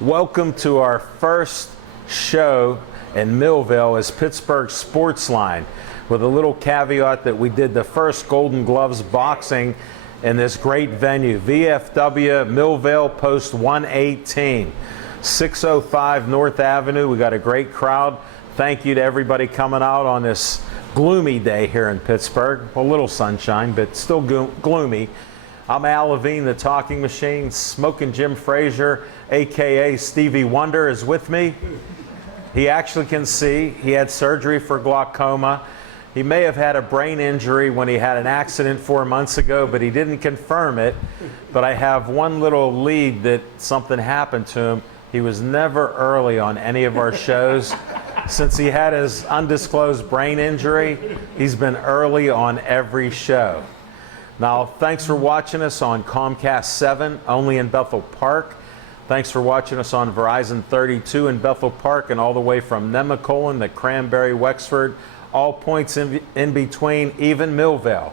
Welcome to our first show in Millvale as Pittsburgh Sportsline, with a little caveat that we did the first Golden Gloves boxing in this great venue, VFW Millvale Post 118, 605 North Avenue. We got a great crowd. Thank you to everybody coming out on this gloomy day here in Pittsburgh. A little sunshine, but still gloomy. I'm Al Levine, the Talking Machine. Smoking Jim Frazier, aka Stevie Wonder, is with me. He actually can see. He had surgery for glaucoma. He may have had a brain injury when he had an accident 4 months ago, but he didn't confirm it. But I have one little lead that something happened to him. He was never early on any of our shows. Since he had his undisclosed brain injury, he's been early on every show. Now, thanks for watching us on Comcast 7, only in Bethel Park. Thanks for watching us on Verizon 32 in Bethel Park, and all the way from Nemacolin to Cranberry, Wexford, all points in between, even Millvale.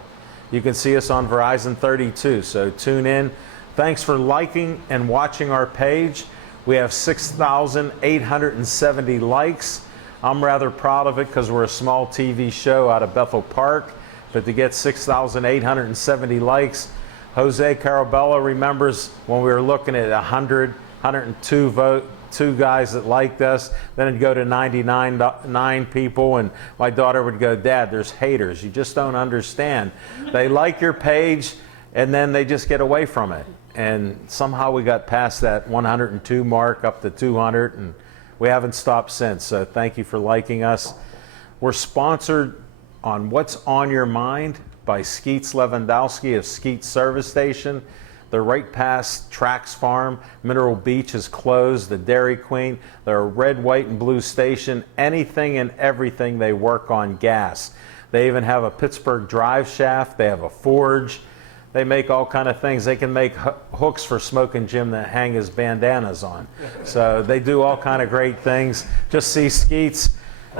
You can see us on Verizon 32, so tune in. Thanks for liking and watching our page. We have 6,870 likes. I'm rather proud of it because we're a small TV show out of Bethel Park. But to get 6,870 likes, Jose Carabella remembers when we were looking at 102 two guys that liked us, then it'd go to 99 people, and my daughter would go, "Dad, there's haters. You just don't understand. They like your page, and then they just get away from it." And somehow we got past that 102 mark up to 200, and we haven't stopped since. So thank you for liking us. We're sponsored on What's on Your Mind by Skeets Lewandowski of Skeets Service Station. They're right past Trax Farm. Mineral Beach is closed. The Dairy Queen. They're a red, white, and blue station. Anything and everything they work on gas. They even have a Pittsburgh drive shaft. They have a forge. They make all kind of things. They can make hooks for Smoking Jim that hang his bandanas on. So they do all kind of great things. Just see Skeets.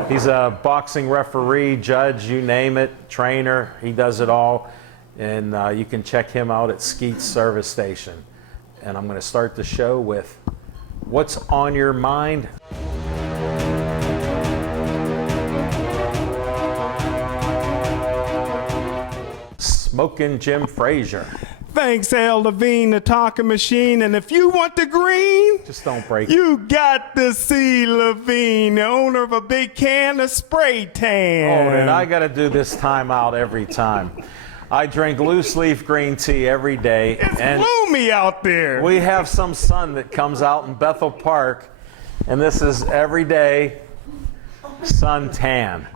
He's a boxing referee, judge, you name it, trainer. He does it all. And you can check him out at Skeets Service Station. And I'm going to start the show with What's on Your Mind? Smoking Jim Frazier. Thanks, Al Levine, the Talking Machine. And if you want the green, just don't break it. You got to see Levine, the owner of a big can of spray tan. Oh, and I got to do this time out every time. I drink loose leaf green tea every day. It's gloomy out there. We have some sun that comes out in Bethel Park, and this is every day sun tan.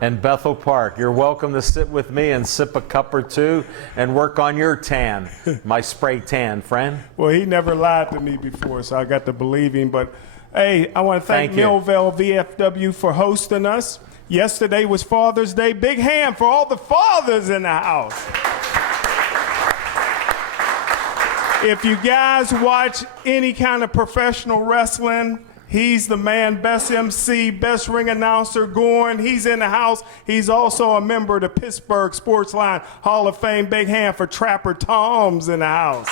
In Bethel Park. You're welcome to sit with me and sip a cup or two and work on your tan, my spray tan, friend. Well, he never lied to me before, so I got to believe him. But, hey, I want to thank Millvale VFW for hosting us. Yesterday was Father's Day. Big hand for all the fathers in the house. If you guys watch any kind of professional wrestling, he's the man, best MC, best ring announcer going. He's in the house. He's also a member of the Pittsburgh Sportsline Hall of Fame. Big hand for Trapper Tom's in the house.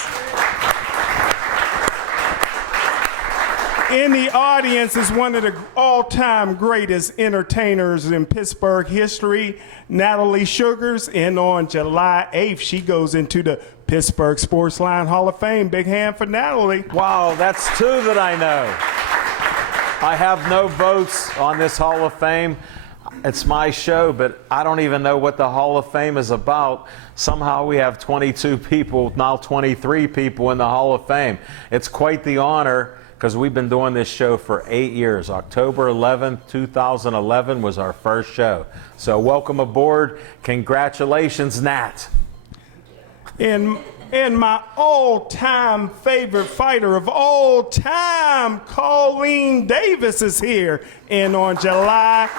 In the audience is one of the all-time greatest entertainers in Pittsburgh history, Natalie Sugars. And on July 8th, she goes into the Pittsburgh Sportsline Hall of Fame. Big hand for Natalie. Wow, that's two that I know. I have no votes on this Hall of Fame. It's my show, but I don't even know what the Hall of Fame is about. Somehow we have 22 people, now 23 people in the Hall of Fame. It's quite the honor because we've been doing this show for 8 years. October 11th, 2011 was our first show. So welcome aboard. Congratulations, Nat. And my all-time favorite fighter of all time, Colleen Davis, is here. And on July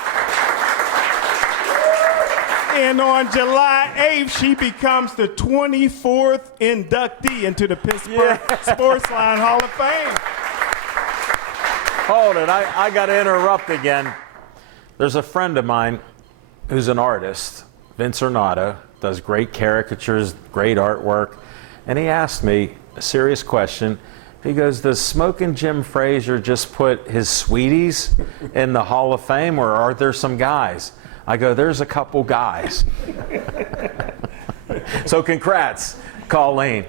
And on July 8th, she becomes the 24th inductee into the Pittsburgh Sportsline Hall of Fame. Hold it, I got to interrupt again. There's a friend of mine who's an artist, Vince Ornato, does great caricatures, great artwork, and he asked me a serious question. He goes, does Smokin' Jim Frazier just put his sweeties in the Hall of Fame, or are there some guys? I go, there's a couple guys. So congrats, Colleen.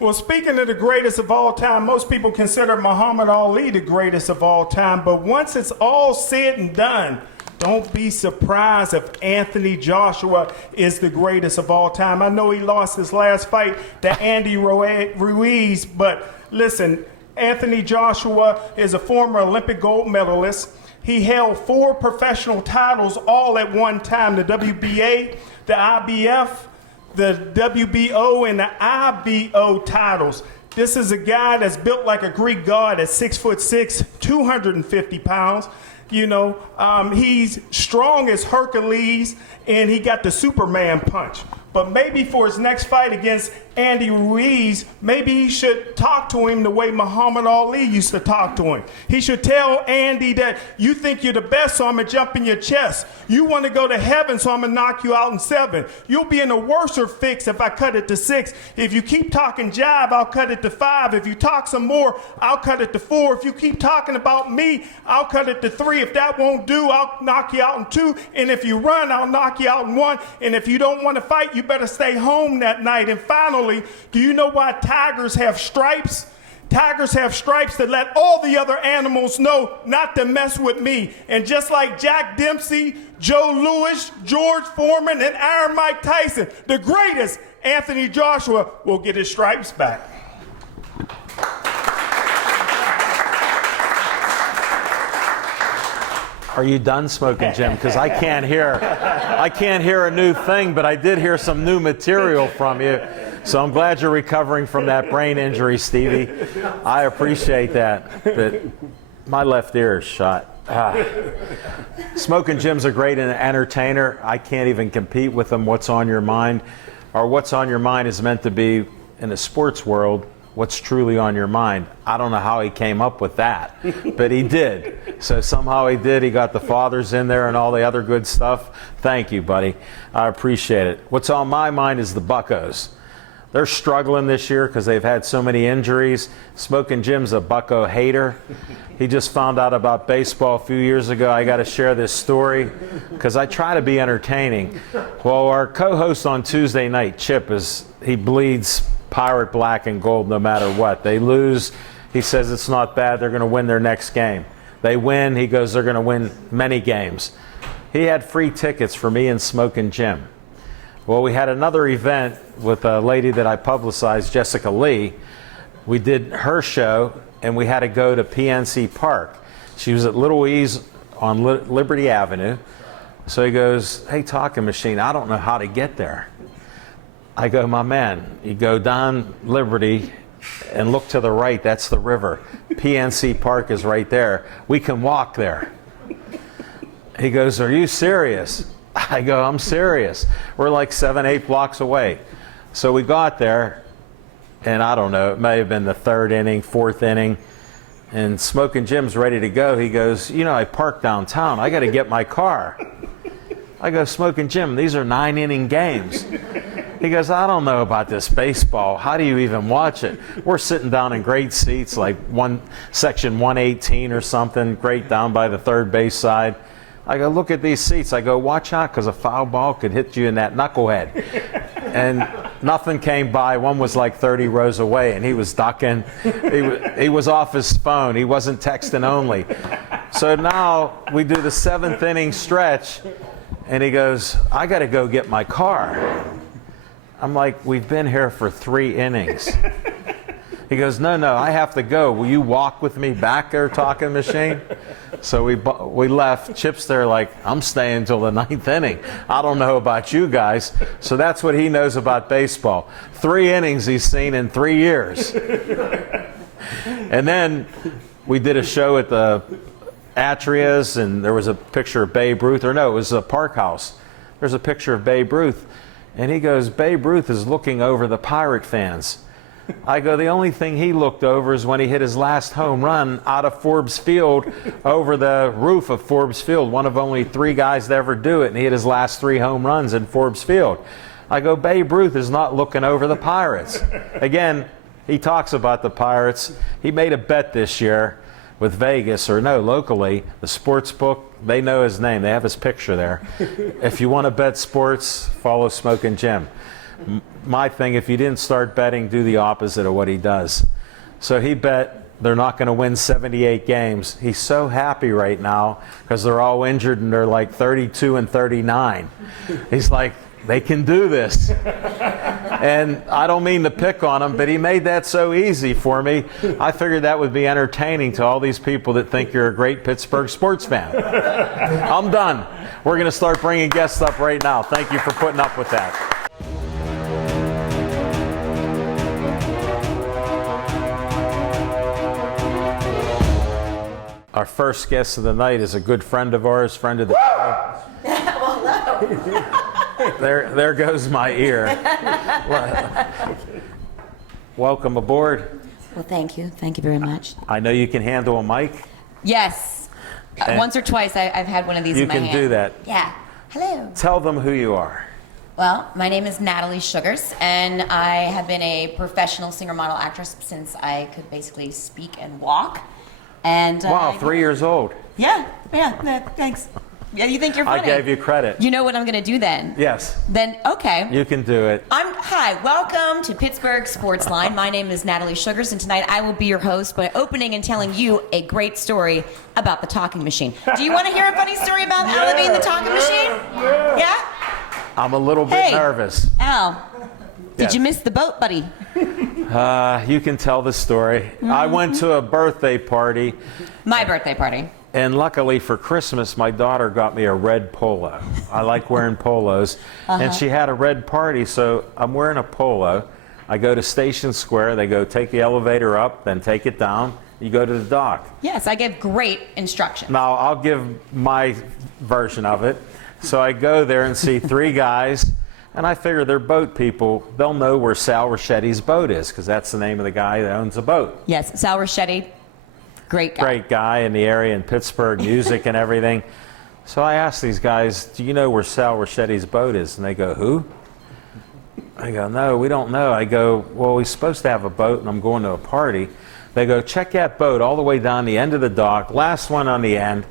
Well, speaking of the greatest of all time, most people consider Muhammad Ali the greatest of all time. But once it's all said and done, don't be surprised if Anthony Joshua is the greatest of all time. I know he lost his last fight to Andy Ruiz, but listen, Anthony Joshua is a former Olympic gold medalist. He held 4 professional titles all at one time, the WBA, the IBF, the WBO, and the IBO titles. This is a guy that's built like a Greek god at 6'6", 250 pounds. You know, he's strong as Hercules, and he got the Superman punch. But maybe for his next fight against Andy Ruiz, maybe he should talk to him the way Muhammad Ali used to talk to him. He should tell Andy that you think you're the best, so I'm going to jump in your chest. You want to go to heaven, so I'm going to knock you out in 7. You'll be in a worser fix if I cut it to 6. If you keep talking jive, I'll cut it to 5. If you talk some more, I'll cut it to 4. If you keep talking about me, I'll cut it to 3. If that won't do, I'll knock you out in 2. And if you run, I'll knock you out in 1. And if you don't want to fight, you better stay home that night. And finally, do you know why tigers have stripes? Tigers have stripes to let all the other animals know not to mess with me. And just like Jack Dempsey, Joe Louis, George Foreman, and Iron Mike Tyson, the greatest, Anthony Joshua, will get his stripes back. Are you done smoking, Jim? Because I can't hear a new thing, but I did hear some new material from you. So I'm glad you're recovering from that brain injury, Stevie. I appreciate that. But my left ear is shot. Smoking Jim's a great entertainer. I can't even compete with him. What's on your mind? Or what's on your mind is meant to be, in the sports world, what's truly on your mind. I don't know how he came up with that, but he did. So somehow he did. He got the fathers in there and all the other good stuff. Thank you, buddy. I appreciate it. What's on my mind is the Buccos. They're struggling this year because they've had so many injuries. Smoking Jim's a Bucco hater. He just found out about baseball a few years ago. I got to share this story because I try to be entertaining. Well, our co-host on Tuesday night, Chip, he bleeds Pirate black and gold no matter what. They lose, he says it's not bad, they're going to win their next game. They win, he goes, they're going to win many games. He had free tickets for me and Smokin' Jim. Well, we had another event with a lady that I publicized, Jessica Lee. We did her show, and we had to go to PNC Park. She was at Little E's on Liberty Avenue. So he goes, hey, Talking Machine, I don't know how to get there. I go, my man, you go down Liberty and look to the right, that's the river. PNC Park is right there. We can walk there. He goes, are you serious? I go, I'm serious. We're like 7, 8 blocks away. So we got there, and I don't know, it may have been the 3rd inning, 4th inning, and Smokin' Jim's ready to go. He goes, you know, I parked downtown. I got to get my car. I go, Smokin' Jim, these are 9-inning games. He goes, I don't know about this baseball. How do you even watch it? We're sitting down in great seats, like section 118 or something, great down by the third base side. I go, look at these seats. I go, watch out, because a foul ball could hit you in that knucklehead. And nothing came by. One was like 30 rows away, and he was ducking. He was off his phone. He wasn't texting only. So now we do the 7th inning stretch, and he goes, I got to go get my car. I'm like, we've been here for 3 innings. He goes, no, I have to go. Will you walk with me back there, Talking Machine? So we left. Chip's there like, I'm staying until the 9th inning. I don't know about you guys. So that's what he knows about baseball. 3 innings he's seen in 3 years. And then we did a show at the Atrias, and there was a picture of Babe Ruth. Or no, it was a Park House. there's a picture of Babe Ruth. And he goes, Babe Ruth is looking over the Pirate fans. I go, the only thing he looked over is when he hit his last home run out of Forbes Field over the roof of Forbes Field, one of only 3 guys to ever do it, and he hit his last 3 home runs in Forbes Field. I go, Babe Ruth is not looking over the Pirates. Again, he talks about the Pirates. He made a bet this year with Vegas, or no, locally, the sports book, they know his name. They have his picture there. If you want to bet sports, follow Smokin' Jim. My thing, if you didn't start betting, do the opposite of what he does. So he bet they're not going to win 78 games. He's so happy right now because they're all injured and they're like 32 and 39. He's like, they can do this. And I don't mean to pick on him, but he made that so easy for me. I figured that would be entertaining to all these people that think you're a great Pittsburgh sports fan. I'm done. We're going to start bringing guests up right now. Thank you for putting up with that. Our first guest of the night is a good friend of ours, friend of the show. Well, hello. There goes my ear. Welcome aboard. Well, thank you. Thank you very much. I know you can handle a mic. Yes. And Once or twice I've had one of these you in my hand. can do that. Yeah. Hello. Tell them who you are. Well, my name is Natalie Sugars, and I have been a professional singer-model actress since I could basically speak and walk. And Wow, 3 years old. Yeah. Thanks. Yeah, you think you're funny? I gave you credit. You know what I'm going to do then? Yes. Then, okay. You can do it. Hi, welcome to Pittsburgh Sportsline. My name is Natalie Sugars, and tonight I will be your host by opening and telling you a great story about the talking machine. Do you want to hear a funny story about Al Levine, the talking machine? Yeah? I'm a little bit nervous. Al, did Yes. you miss the boat, buddy? You can tell the story. I went to a birthday party, My birthday party. and luckily for Christmas, my daughter got me a red polo. I like wearing polos. And she had a red party, so I'm wearing a polo. I go to Station Square. They go, take the elevator up, then take it down. You go to the dock. Yes, I give great instructions. Now, I'll give my version of it. So I go there and see 3 guys, and I figure they're boat people. They'll know where Sal Ricetti's boat is, because that's the name of the guy that owns the boat. Yes, Sal Ricchetti, great guy. Great guy in the area in Pittsburgh, music and everything. So I asked these guys, do you know where Sal Ricetti's boat is? And they go, who? I go, no, we don't know. I go, well, he's supposed to have a boat, and I'm going to a party. They go, check that boat all the way down the end of the dock, last one on the end.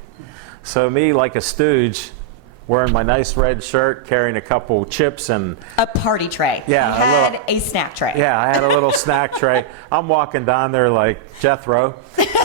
So me, like a stooge, wearing my nice red shirt, carrying a couple chips and... A party tray. Yeah, He had a snack tray. Yeah, I had a little snack tray. I'm walking down there like Jethro.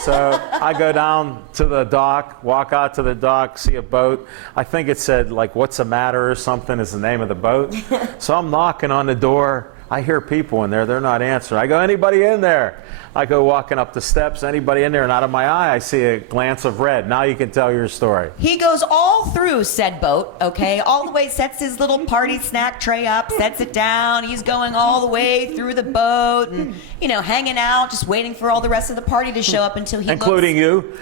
So I go down to the dock, walk out to the dock, see a boat. I think it said, like, what's the matter or something is the name of the boat. So I'm knocking on the door. I hear people in there. They're not answering. I go, anybody in there? I go walking up the steps. Anybody in there? And out of my eye, I see a glance of red. Now you can tell your story. He goes all through said boat, okay? All the way, sets his little party snack tray up, sets it down. He's going all the way through the boat and, hanging out, just waiting for all the rest of the party to show up until he Including you?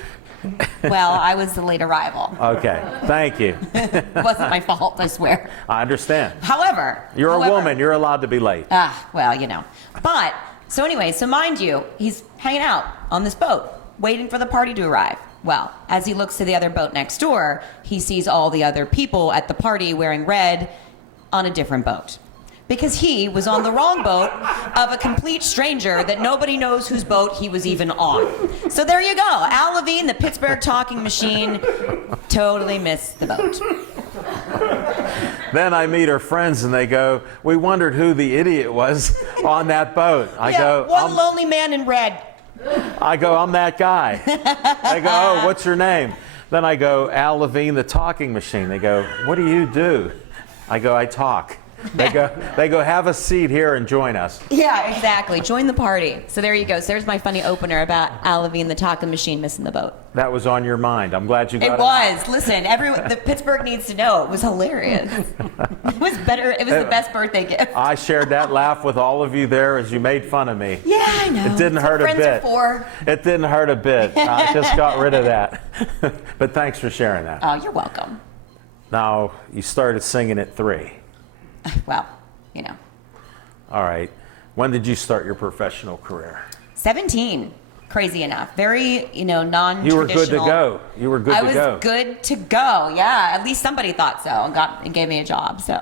Well, I was the late arrival. Okay, thank you. It wasn't my fault, I swear. I understand. However. You're a woman. You're allowed to be late. But, so mind you, he's hanging out on this boat, waiting for the party to arrive. Well, as he looks to the other boat next door, he sees all the other people at the party wearing red on a different boat. Because he was on the wrong boat of a complete stranger that nobody knows whose boat he was even on. So there you go. Al Levine, the Pittsburgh talking machine, totally missed the boat. Then I meet her friends and they go, we wondered who the idiot was on that boat. I go, one lonely man in red. I'm that guy. They go, oh, what's your name? Then I go, Al Levine, the talking machine. They go, what do you do? I go, I talk. They go, have a seat here and join us. Yeah, exactly. Join the party. So there you go. So there's my funny opener about Al Levine, the talking machine, missing the boat. That was on your mind. I'm glad you got it. It was. Listen, everyone, the Pittsburgh needs to know. It was hilarious. It was better. It was the best birthday gift. I shared that laugh with all of you there as you made fun of me. Yeah, I know. It didn't hurt a friends bit. Are for. It didn't hurt a bit. I just got rid of that. But thanks for sharing that. Oh, you're welcome. Now, you started singing at 3. Well, you know, All right. When did you start your professional career? 17. Crazy enough. Very, you know, non-traditional. You were good to go. You were good I to was go. good to go. Yeah, at least somebody thought so and gave me a job. So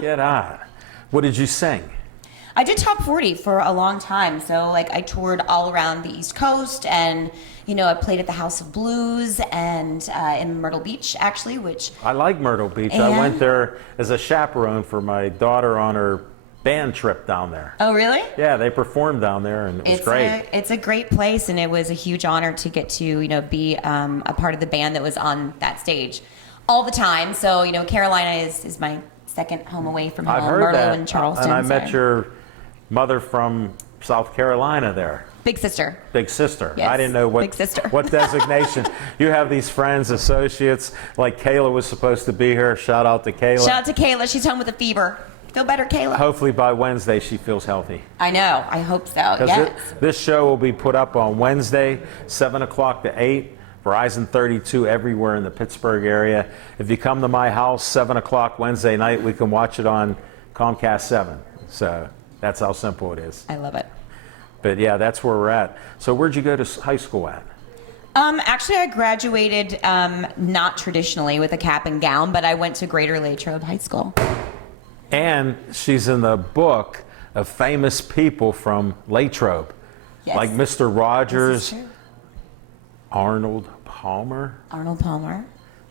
Get on. What did you sing? I did top 40 for a long time. So like I toured all around the East Coast, and you know I played at the House of Blues and in Myrtle Beach actually, which I like Myrtle Beach. I And- went there as a chaperone for my daughter on her band trip down there. oh really? Yeah, they performed down there, and it was great. It's a great place, and it was a huge honor to get to, you know, be a part of the band that was on that stage all the time. So, you know, Carolina is my second home away from home. I've heard Myrtle that. and Charleston. And I met so. your mother from South Carolina there. Big sister. Big sister. Yes, I didn't know big sister. what designation. You have these friends, associates, like Kayla was supposed to be here. Shout out to Kayla. Shout out to Kayla. She's home with a fever. Feel better, Kayla? Hopefully by Wednesday she feels healthy. I know. I hope so. Because Yes. this show will be put up on Wednesday, 7 o'clock to 8, Verizon 32 everywhere in the Pittsburgh area. If you come to my house, 7 o'clock Wednesday night, we can watch it on Comcast 7. So that's how simple it is. I love it. But yeah, that's where we're at. So where'd you go to high school at? Actually, I graduated not traditionally with a cap and gown, but I went to Greater Latrobe High School. And she's in the book of famous people from Latrobe, Yes. like Mr. This is Rogers, true. Arnold Palmer, Arnold Palmer.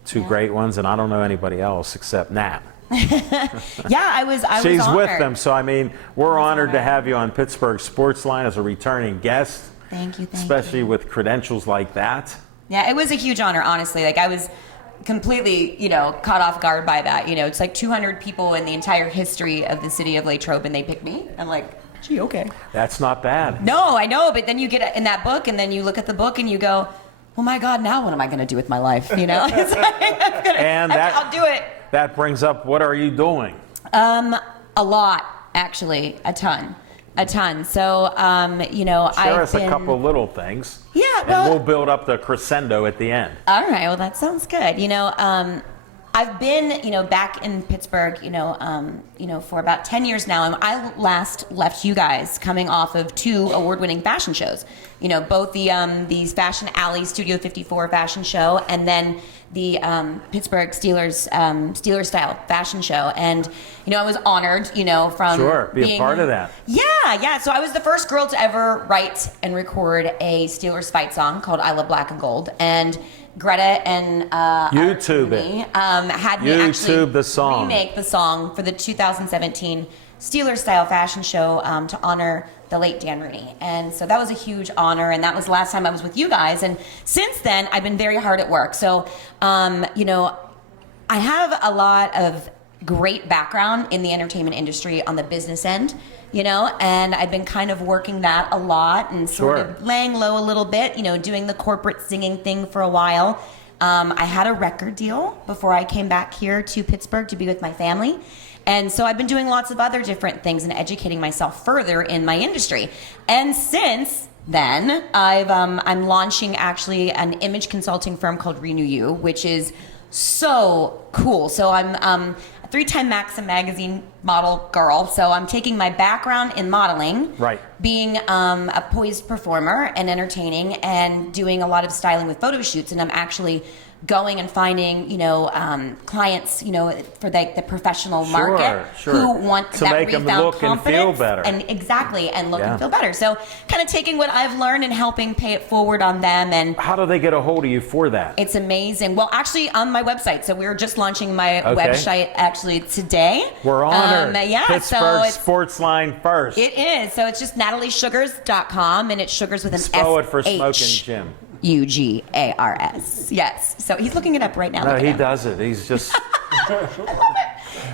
two great ones, and I don't know anybody else except Nat. Yeah, I was She's honored. with them, so I mean, we're honored to honored. have you on Pittsburgh Sportsline as a returning guest, Thank you. especially with credentials like that. Yeah, it was a huge honor, honestly. Like, I was completely, you know, caught off guard by that. You know, it's like 200 people in the entire history of the city of Latrobe, and they picked me. I'm like, gee, okay. That's not bad. No, I know, but then you get in that book, and then you look at the book, and you go, oh my God, now what am I going to do with my life? You know? It's like, And that- I'll do it. That brings up, what are you doing? A lot, actually. A ton. So, you know, Share I've us been... a couple little things. Yeah, And well- we'll build up the crescendo at the end. All right, well, that sounds good. You know, I've been, you know, back in Pittsburgh, you know, for about 10 years now. And I last left you guys coming off of 2 award-winning fashion shows. You know, both the Fashion Alley Studio 54 fashion show, and then the Pittsburgh Steelers style fashion show. And, you know, I was honored, you know, from Sure, be a being, part of that. Yeah. So I was the first girl to ever write and record a Steelers fight song called "I Love Black and Gold," and Greta and YouTube Rooney, it. had me YouTube actually the song. remake the song for the 2017 Steelers style fashion show to honor the late Dan Rooney. And so that was a huge honor, and that was the last time I was with you guys. And since then, I've been very hard at work. So, you know, I have a lot of great background in the entertainment industry on the business end, you know, and I've been kind of working that a lot and sort Sure. of laying low a little bit, you know, doing the corporate singing thing for a while. I had a record deal before I came back here to Pittsburgh to be with my family. And so I've been doing lots of other different things and educating myself further in my industry. And since then, I'm launching actually an image consulting firm called Renew You, which is so cool. So I'm a 3-time Maxim magazine model girl. So I'm taking my background in modeling, Right. being a poised performer and entertaining, and doing a lot of styling with photo shoots. And I'm actually going and finding, you know, clients, you know, for the professional market Sure. who want To that make 'em newfound look and feel confidence better. and exactly, and look Yeah. and feel better. So kind of taking what I've learned and helping pay it forward on them. And How do they get a hold of you for that? it's amazing. Well, actually, on my website. So we were just launching my Okay. website actually today. We're honored. Yeah, Pittsburgh so it's, Sportsline first. it is. So it's just nataliesugars.com, and it's sugars with an Spell it for S-H. Smoking Jim. UGARS. Yes. So he's looking it up right now. No, Look at he him. does it. He's just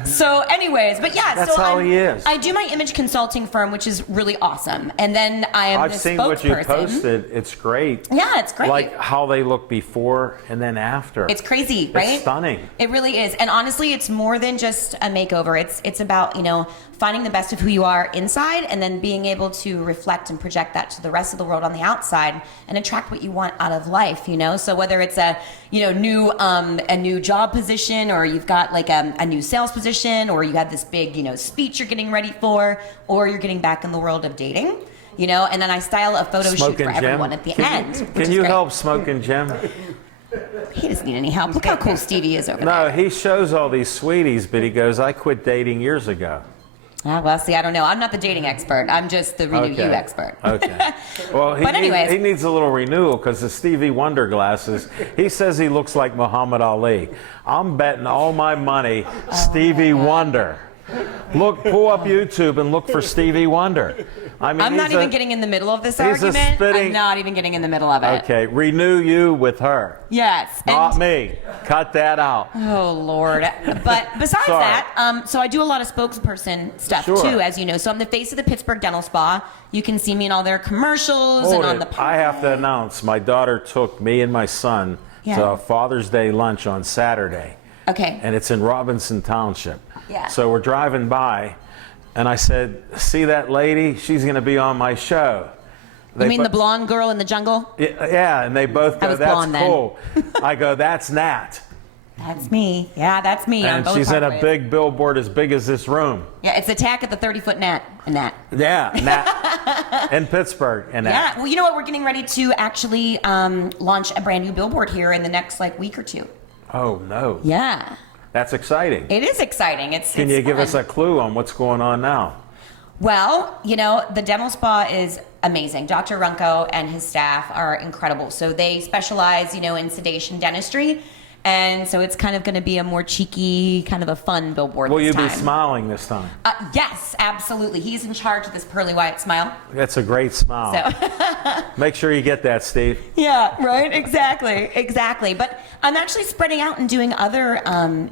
So, anyways, but yeah, That's so how he is. I do my image consulting firm, which is really awesome, and then I am I've the seen spokesperson. what you posted. It's great. Yeah, it's great. Like how they look before and then after. It's crazy, right? It's stunning. It really is. And honestly, it's more than just a makeover. It's about, you know, finding the best of who you are inside and then being able to reflect and project that to the rest of the world on the outside and attract what you want out of life, you know? So whether it's a new job position, or you've got like a new sales position, or you have this big, speech you're getting ready for, or you're getting back in the world of dating, and then I style a photo shoot Smoking for Jim. everyone at the end. Can you help Smoking Jim? He doesn't need any help. Look how cool Stevie is over there. No, he shows all these sweeties, but he goes, I quit dating years ago. Well, see, I don't know. I'm not the dating expert. I'm just the Renew You expert. Okay. Well, But anyways. he needs a little renewal because the Stevie Wonder glasses, he says he looks like Muhammad Ali. I'm betting all my money Stevie Wonder. Look, pull up YouTube and look for Stevie Wonder. I mean, I'm not even getting in the middle of this he's a argument. spitting- I'm not even getting in the middle of it. Okay, renew you with her. Yes. Not and- me. Cut that out. Oh Lord! But besides Sorry. that, so I do a lot of spokesperson stuff Sure. too, as you know. So I'm the face of the Pittsburgh Dental Spa. You can see me in all their commercials Hold and on it. the. I have to announce, my daughter took me and my son Yeah. to a Father's Day lunch on Saturday. Okay. And it's in Robinson Township. Yeah. So we're driving by, and I said, see that lady? She's going to be on my show. You mean the blonde girl in the jungle? Yeah, and they both I go, was that's blonde then." cool. I go, that's Nat. That's me. Yeah, that's me. on And both she's in a Parkways. big billboard as big as this room. Yeah, it's Attack at the 30-foot Nat. Yeah, Nat. In Pittsburgh. And Nat. Yeah. Well, you know what? We're getting ready to actually launch a brand new billboard here in the next week or two. Oh, no. Yeah. That's exciting. It is exciting. Can you give fun. us a clue on what's going on now? Well, the dental spa is amazing. Dr. Runko and his staff are incredible. So they specialize, in sedation dentistry. And so it's kind of going to be a more cheeky, kind of a fun billboard Will this you time. be smiling this time? Yes, absolutely. He's in charge of this pearly white smile. That's a great smile. So. Make sure you get that, Steve. Yeah, right? Exactly. But I'm actually spreading out and doing other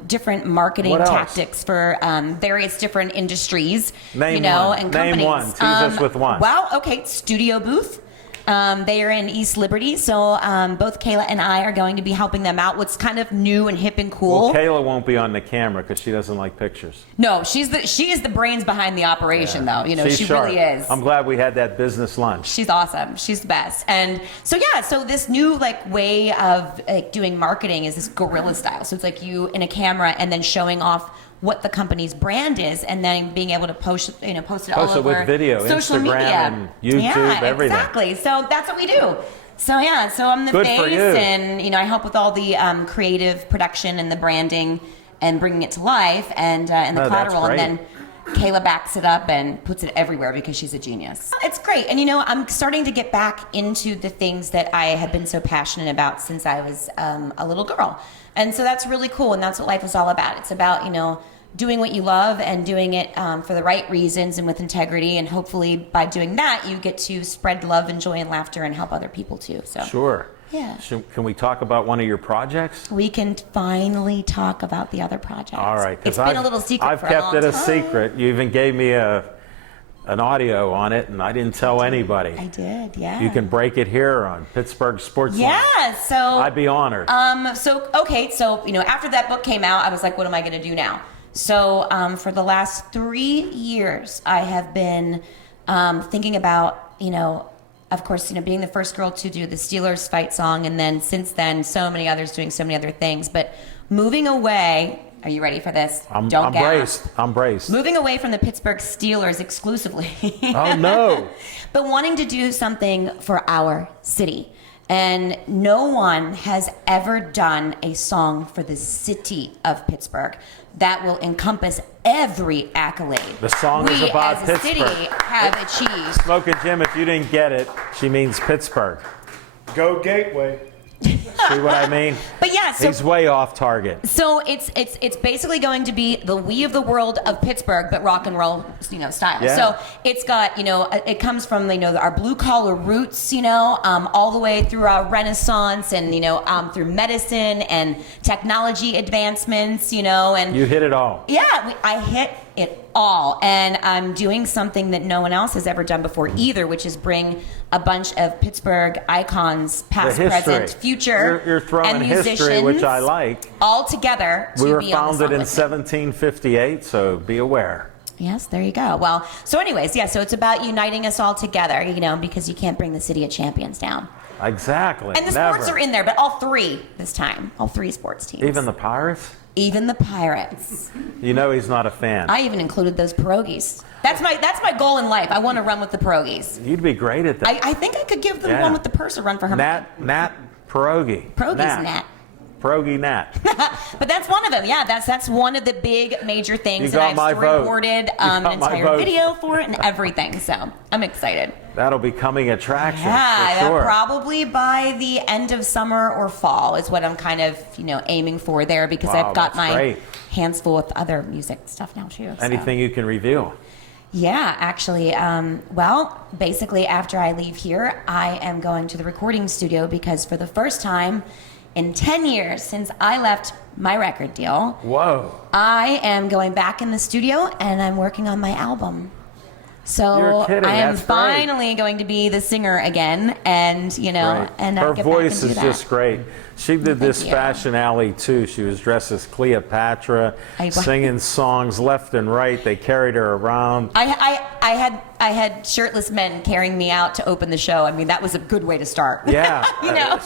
different marketing What else? tactics for various different industries, Name one. and Name companies. one. Tease us with one. Well, okay, Studio Booth. They are in East Liberty, so both Kayla and I are going to be helping them out. What's kind of new and hip and cool. Well, Kayla won't be on the camera because she doesn't like pictures. No, she is the brains behind the operation, though. She's She sharp. really is. I'm glad we had that business lunch. She's awesome. She's the best. And so so this new way of doing marketing is this guerrilla style. So it's like you in a camera and then showing off what the company's brand is, and then being able to post it all Post it over with video, social Instagram media and YouTube, yeah, everything. Exactly. So that's what we do. So so I'm the Good face, for you. and I help with all the creative production and the branding and bringing it to life, and the Oh, that's collateral, and great. then Kayla backs it up and puts it everywhere because she's a genius. It's great. And I'm starting to get back into the things that I had been so passionate about since I was a little girl. And so that's really cool. And that's what life is all about. It's about, doing what you love and doing it for the right reasons and with integrity. And hopefully by doing that, you get to spread love and joy and laughter and help other people too. So Sure. Yeah. Can we talk about one of your projects? we can finally talk about the other projects. All right. 'cause It's been a little secret I've for kept a long it a time. secret. You even gave me an audio on it, and I didn't tell anybody. I did, yeah. You can break it here on Pittsburgh Sports Line. Yeah, so I'd be honored. So after that book came out, I was like, what am I going to do now? So for the last 3 years, I have been thinking about, of course, being the first girl to do the Steelers fight song, and then since then, so many others doing so many other things. But moving away, are you ready for this? I'm Don't gasp. braced. I'm braced. Moving away from the Pittsburgh Steelers exclusively. Oh, no. But wanting to do something for our city. And no one has ever done a song for the city of Pittsburgh that will encompass every accolade The song is about we as a Pittsburgh. city have achieved. Smoking Jim, if you didn't get it, she means Pittsburgh. Go Gateway. See what I mean? But yeah, so He's way off target. So it's basically going to be the We of the World of Pittsburgh, but rock and roll, style. Yeah. So it's got, it comes from, our blue collar roots, all the way through our Renaissance and, through medicine and technology advancements, and You hit it all. yeah, I hit it all, and I'm doing something that no one else has ever done before either, which is bring a bunch of Pittsburgh icons, past, The history. present, future, You're throwing and history, musicians, which I like. all together to We were be on the founded song in with me. 1758, so be aware. Yes, there you go. Well, so anyways, yeah, so it's about uniting us all together, you know, because you can't bring the City of Champions down. Exactly. And the sports are in there, but all three this time. All three sports teams. Even the Pirates? Even the Pirates. You know he's not a fan. I even included those pierogies. That's my goal in life. I want to run with the pierogies. You'd be great at that. I think I could give the Yeah. one with the purse a run for her. Nat Pierogi. Pierogies, Nat. Pierogi Nat. But that's one of them. Yeah, that's one of the big major things You that got I've my vote. storyboarded You an got my entire vote. video for it and everything. So I'm excited. That'll be coming attraction Yeah, for sure. probably by the end of summer or fall is what I'm kind of, aiming for there because Wow, I've got that's my great. hands full with other music stuff now too. so. Anything you can reveal? Yeah, actually, well, basically after I leave here, I am going to the recording studio because for the first time in 10 years since I left my record deal, Whoa. I am going back in the studio and I'm working on my album. So You're kidding. I am That's great. finally going to be the singer again, and Great. and Her get voice back and is do that. just great. She did this you. Fashion Alley too. She was dressed as Cleopatra, I- singing songs left and right. They carried her around. I had shirtless men carrying me out to open the show. I mean, that was a good way to start. Yeah,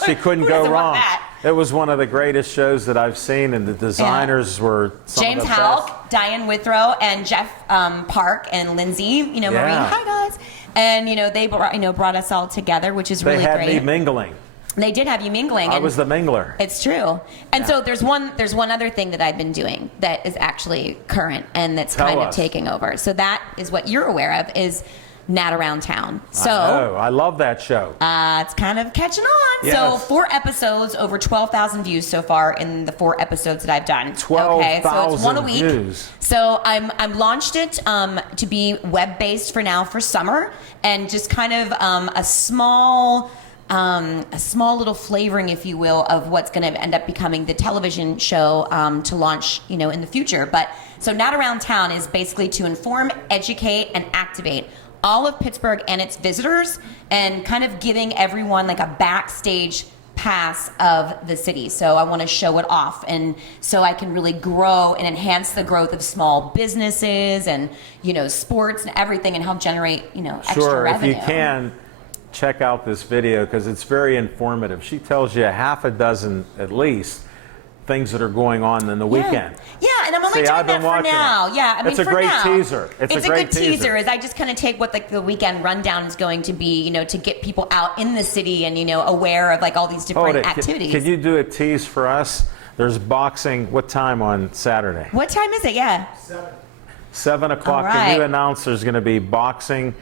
she couldn't who go doesn't want wrong. that? It was one of the greatest shows that I've seen, and the designers were some James of the Houck, best. Diane Withrow, and Jeff Park, and Lindsay, Marie. Hi guys, and they brought us all together, which is They really had great. me mingling. They did have you mingling. I and was the mingler. It's true. And so there's one other thing that I've been doing that is actually current and that's Tell kind of us. taking over. So that is what you're aware of is Nat Around Town. So I love that show. it's kind of catching on. So Yes. 4 episodes, over 12,000 views so far in the 4 episodes that I've done. 12,000 so it's one a week. views. So I'm launched it to be web based for now for summer, and just kind of a small little flavoring, if you will, of what's going to end up becoming the television show to launch, in the future. But so Nat Around Town is basically to inform, educate, and activate all of Pittsburgh and its visitors, and kind of giving everyone like a backstage pass of the city. So I want to show it off, and so I can really grow and enhance the growth of small businesses and sports and everything, and help generate extra Sure, revenue. if you can, check out this video because it's very informative. She tells you half a dozen at least things that are going on in the weekend. Yeah, and I'm only See, doing I've been that for watching now. it. Yeah, I mean, It's a for great now. teaser. It's a great good teaser. teaser. Is I just kind of take what the weekend rundown is going to be, to get people out in the city and aware of like all these different activities. Can you do a tease for us? There's boxing. What time on Saturday? What time is it? Yeah. 7 o'clock. All The right. new announcer's going to be boxing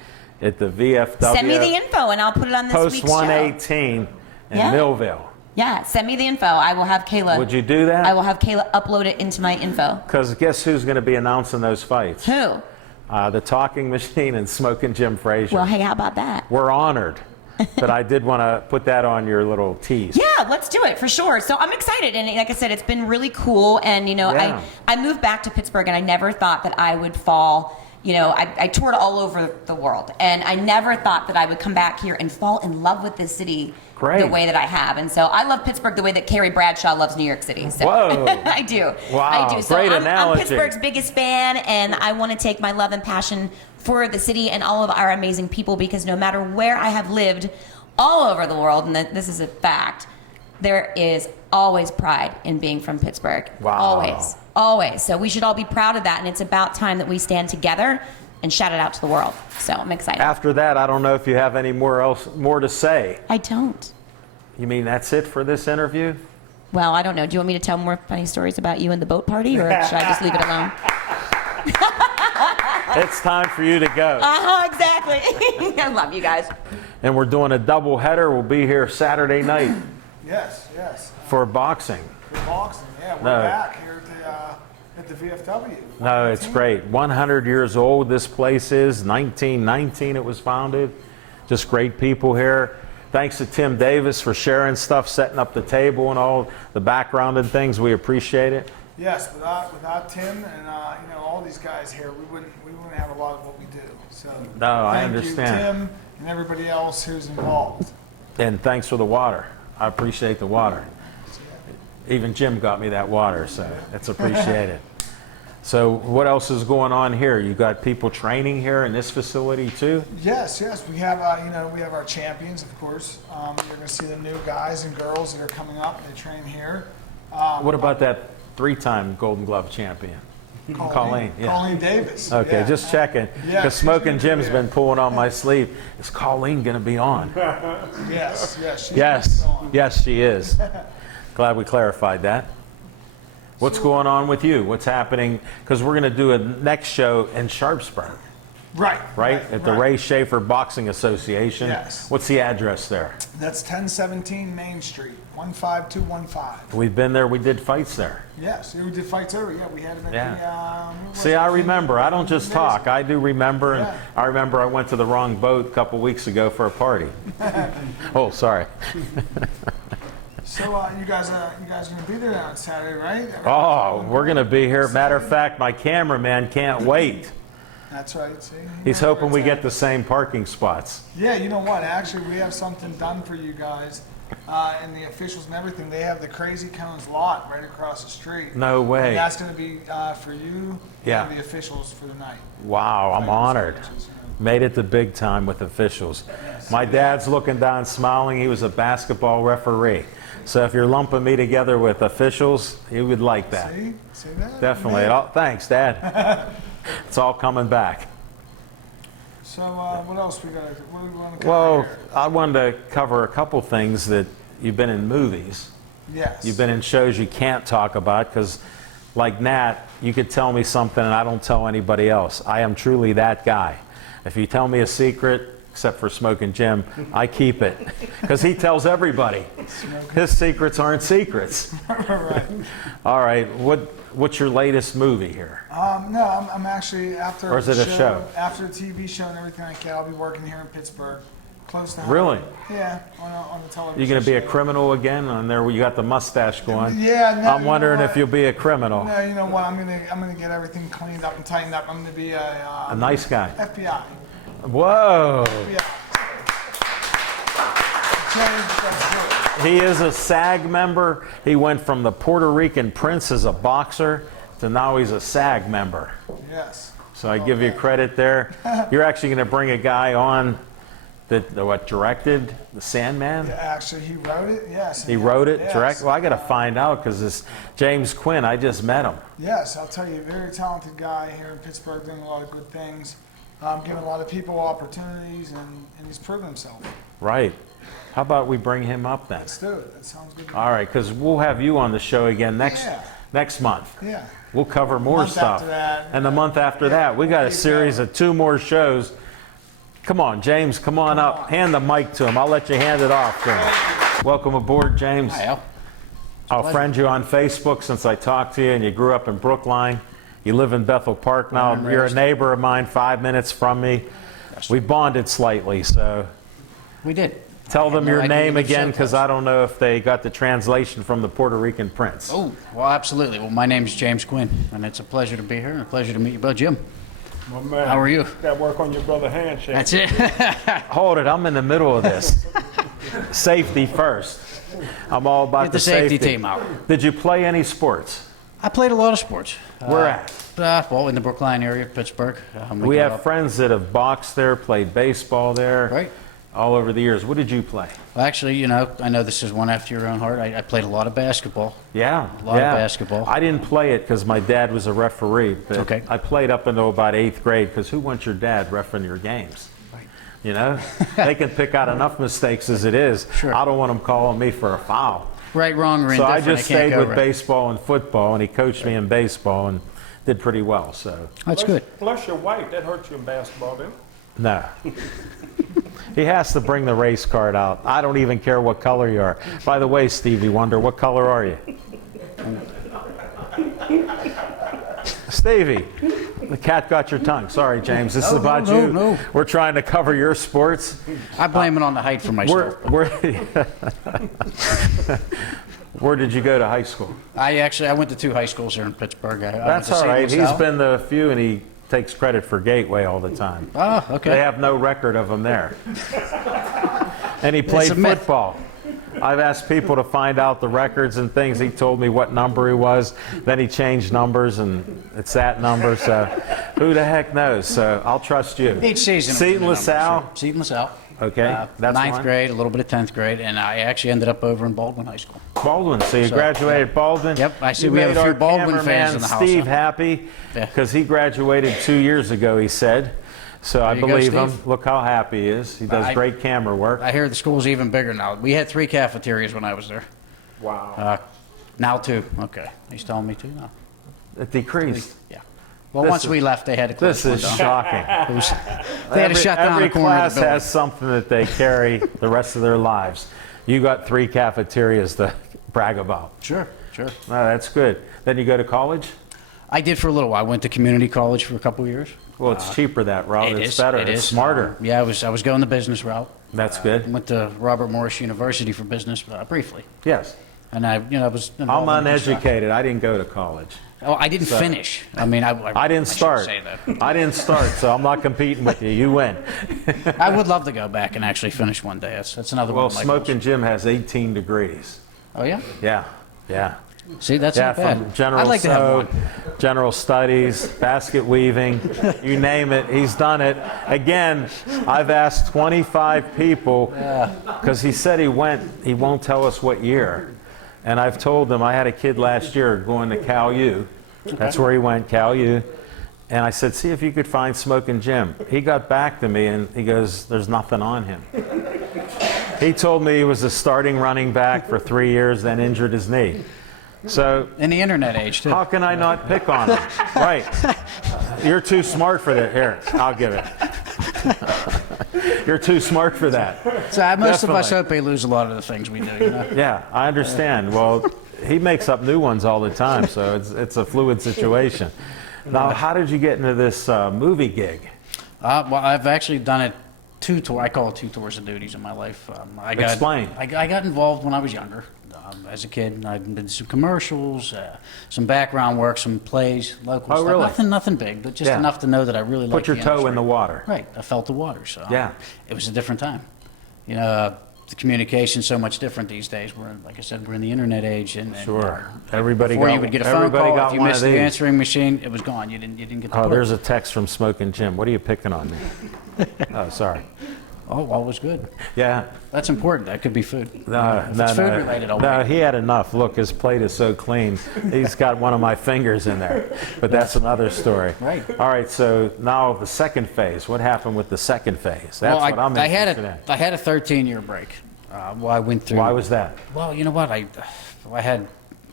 at the VFW. Send me the info and I'll put it on this Post week's show. 118 in Yeah. Millville. Yeah, send me the info. I will have Kayla. Would you do that? I will have Kayla upload it into my info. Because guess who's going to be announcing those fights? Who? The Talking Machine and Smoking Jim Frazier. Well, hey, how about that? We're honored. But I did want to put that on your little tease. Yeah, let's do it for sure. So I'm excited, and like I said, it's been really cool. And Yeah. I moved back to Pittsburgh, and I never thought that I would fall. I toured all over the world, and I never thought that I would come back here and fall in love with this city Great. the way that I have. And so I love Pittsburgh the way that Carrie Bradshaw loves New York City. So Whoa. I do. Wow, I do. So great I'm analogy. Pittsburgh's biggest fan, and I want to take my love and passion for the city and all of our amazing people, because no matter where I have lived all over the world, and this is a fact, there is always pride in being from Pittsburgh. Wow. Always. Always. So we should all be proud of that, and it's about time that we stand together and shout it out to the world. So I'm excited. After that, I don't know if you have any more to say. I don't. You mean that's it for this interview? Well, I don't know. Do you want me to tell more funny stories about you and the boat party, or should I just leave it alone? It's time for you to go. Exactly. I love you guys. And we're doing a double header. We'll be here Saturday night Yes. for boxing. Good boxing. Yeah, we're No. back here at the VFW. No, it's great. 100 years old this place is. 1919 it was founded. Just great people here. Thanks to Tim Davis for sharing stuff, setting up the table and all the background and things. We appreciate it. Yes, without Tim and all these guys here, we wouldn't have a lot of what we do. So No, I thank understand. you, Tim, and everybody else who's involved. And thanks for the water. I appreciate the water. Even Jim got me that water, so it's appreciated. So what else is going on here? You got people training here in this facility too? Yes, we have we have our champions, of course. You're going to see the new guys and girls that are coming up. They train here. What about that 3-time Golden Glove champion? Colleen, yeah. Colleen Davis. Okay, yeah. just checking. Yeah, Because she's Smoking gonna be Jim's there. been pulling on my sleeve. Is Colleen going to be on? Yes. She's Yes, gonna be on. yes, she is. Glad we clarified that. What's going on with you? What's happening? Because we're going to do a next show in Sharpsburg, Right. at the Ray Schaefer Boxing Association. Yes. What's the address there? That's 1017 Main Street, 15215. We've been there. We did fights there. Yes, we did fights over. Yeah, we had them at the. See, I remember. I don't just talk. I do remember. And Yeah. I remember I went to the wrong boat a couple weeks ago for a party. Oh, sorry. So you guys are going to be there on Saturday, right? Oh, we're going to be here. Matter of fact, my cameraman can't wait. That's right. See, He's hoping we get the same parking spots. Yeah, you know what? Actually, we have something done for you guys, and the officials and everything. They have the Crazy Cones lot right across the street. No way. And that's going to be for you Yeah. and the officials for the night. Wow, I'm honored. Made it to big time with officials. My dad's looking down smiling. He was a basketball referee. So if you're lumping me together with officials, he would like that. See that? Definitely. Thanks, Dad. It's all coming back. So what else we got? What do we want to cover Well, here? I wanted to cover a couple things that you've been in movies. Yes. You've been in shows you can't talk about because, like Nat, you could tell me something and I don't tell anybody else. I am truly that guy. If you tell me a secret, except for Smoking Jim, I keep it because he tells everybody. His secrets aren't secrets. Right. All right, what's your latest movie here? No, I'm actually after. Or is it a show? After the TV show and everything like that, I'll be working here in Pittsburgh, close to home. Really? Yeah, on the television. You going to be a show. criminal again? On there, where you got the mustache going. Yeah, no, I'm wondering if you'll be a criminal. No, you know what? I'm gonna get everything cleaned up and tightened up. I'm gonna be A nice guy. FBI. Whoa. Yeah. That's He is a SAG member. He went from the Puerto Rican Prince as a boxer to now he's a SAG member. good. Yes. So I give you credit there. You're actually going to bring a guy on that directed The Sandman? Yeah, actually, he wrote it. Yes. He wrote it, yes. direct? Well, I got to find out because this James Quinn, I just met him. Yes, I'll tell you, very talented guy here in Pittsburgh, doing a lot of good things, giving a lot of people opportunities, and he's proven himself. Right. How about we bring him up then? Let's do it. That sounds good. All right, because we'll have you on the show again next month. Yeah. We'll cover more Month stuff. after that. And the month after that, we got a Keep series going. of 2 more shows. Come on, James, come on up. on. Hand the mic to him. I'll let you hand it off to him. Welcome aboard, James. Hi, Al. I'll friend you on Facebook since I talked to you and you grew up in Brookline. You live in Bethel Park now. Born and You're a raised. neighbor of mine 5 minutes from me. We bonded slightly, so We did. tell I had them no your idea you name lived again so because close. I don't know if they got the translation from the Puerto Rican Prince. Oh, well, absolutely. Well, my name is James Quinn, and it's a pleasure to be here and a pleasure to meet you both. Jim, My man, how are you? Got work on your brother handshake. That's it. Hold it, I'm in the middle of this. Safety first. I'm all about Get the safety team out. Did you play any sports? I played a lot of sports. Where at? Well, in the Brookline area, Pittsburgh. We grew have up- friends that have boxed there, played baseball there, Right. all over the years. What did you play? Well, actually, you know, I know this is one after your own heart. I played a lot of basketball. Yeah, A lot of yeah. basketball. I didn't play it because my dad was a referee, but Okay. I played up until about 8th grade because who wants your dad refereeing your games? Right. You know, they can pick out enough mistakes as it is. Sure. I don't want them calling me for a foul. Right, wrong, or So I indifferent. just can't stayed go with right. baseball and football, and he coached me in baseball and did pretty well. So That's good. Plus you're white. That hurt you in basketball, didn't it? no, he has to bring the race card out. I don't even care what color you are. By the way, Stevie Wonder, what color are you? Stevie, the cat got your tongue. Sorry, James. This is No, about no, you. no. We're trying to cover your sports. I blame it on the height for myself. Where did you go to high school? I went to 2 high schools here in Pittsburgh. I went That's to all St. right. He's LaSalle. been to a few, and he takes credit for Gateway all the time. Oh, They okay. have no record of him there. And he played a myth. football. I've asked people to find out the records and things. He told me what number he was. Then he changed numbers, and it's that number. So who the heck knows? So I'll trust you. Each season. was a Seton new number, LaSalle. sure. Seton LaSalle. Okay, that's ninth one. grade, a little bit of 10th grade, and I actually ended up over in Baldwin High School. Baldwin. So you graduated Baldwin. Yep, I see You we have a made few our Baldwin fans cameraman in the house, Steve huh? happy Yeah. because he graduated 2 years ago. He said. So I you go, believe him. Steve. Look how happy he is. He does I- great camera work. I hear the school's even bigger now. We had 3 cafeterias when I was there. Wow. Now 2. Okay. He's telling me 2 now. It decreased. Yeah. Well, This once is- we left, they had to close This is one down. shocking. It was, they had to shut down Every the corner of class the building. has something that they carry the rest of their lives. You got 3 cafeterias to brag about. Sure, sure. No, that's good. Then you go to college? I did for a little while. I went to community college for a couple of years. Well, it's cheaper that route. It It's is, better. it It's is. smarter. Yeah, I was going the business route. That's I good. went to Robert Morris University for business briefly, Yes. and I was. I'm involved in construction. uneducated. I didn't go to college. Oh, I didn't finish. I mean, I didn't shouldn't start. Say that. I didn't start, so I'm not competing with you. You win. I would love to go back and actually finish one day. That's another Well, one of my goals. Smoking Jim has 18 degrees. Oh yeah. Yeah. Yeah. See, that's Yeah, not bad. from general I'd like to have sew, one. general studies, basket weaving, you name it, he's done it. Again, I've asked 25 people because he said he won't tell us what year. And I've told them I had a kid last year going to Cal U. That's where he went, Cal U. And I said, see if you could find Smoking Jim. He got back to me and he goes, there's nothing on him. He told me he was a starting running back for 3 years, then injured his knee. So In the internet age too. how can I not pick on him? Right. You're too smart for that. Here, I'll give it. You're too smart for that. So most of us Definitely. hope they lose a lot of the things we do. You know? Yeah, I understand. Well, he makes up new ones all the time, so it's a fluid situation. Now, how did you get into this movie gig? Well, I've actually done it 2 tours. I call it 2 tours of duties in my life. Explain. I got involved when I was younger. As a kid, I did some commercials, some background work, some plays, local Oh, stuff. really? Nothing big, but just Yeah. enough to know that I really liked Put your the toe industry. in the water. Right, I felt the water. So Yeah. it was a different time. You know, the communication's so much different these days. Like I said, we're in the internet age, and Sure. Everybody before got, you would get a phone everybody call, got if you one missed of the these. answering machine, it was gone. You didn't get the. Oh, part. there's a text from Smoking Jim. What are you picking on me? Oh, sorry. Oh, all was good. Yeah. That's important. That could be food. No, If no, it's food no. related, I'll No, wait. he had enough. Look, his plate is so clean. He's got one of my fingers in there. But that's another story. Right. All right, so now the second phase. What happened with the second phase? That's Well, what I'm I had interested in. I had a 13-year break. Well, I went through. Why was that? Well, you know what? I had an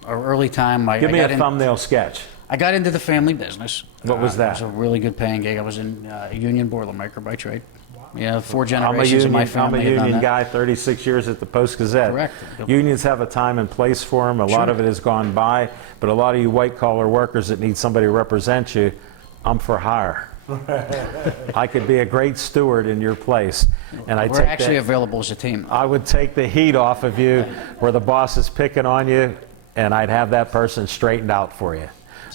early time. Give me I a got in- thumbnail sketch. I got into the family business. What was that? It was a really good paying gig. I was in a union Boilermaker by trade. Yeah, 4 I'm a generations of my union, family I'm a had done union that. guy, 36 years at the Post-Gazette. Correct. Unions have a time and place for them. A lot of it has gone by, but a lot of you white-collar workers that need somebody to represent you, I'm for hire. I could be a great steward in your place, and I We're take actually that, available as a team. I would take the heat off of you where the boss is picking on you, and I'd have that person straightened out for you.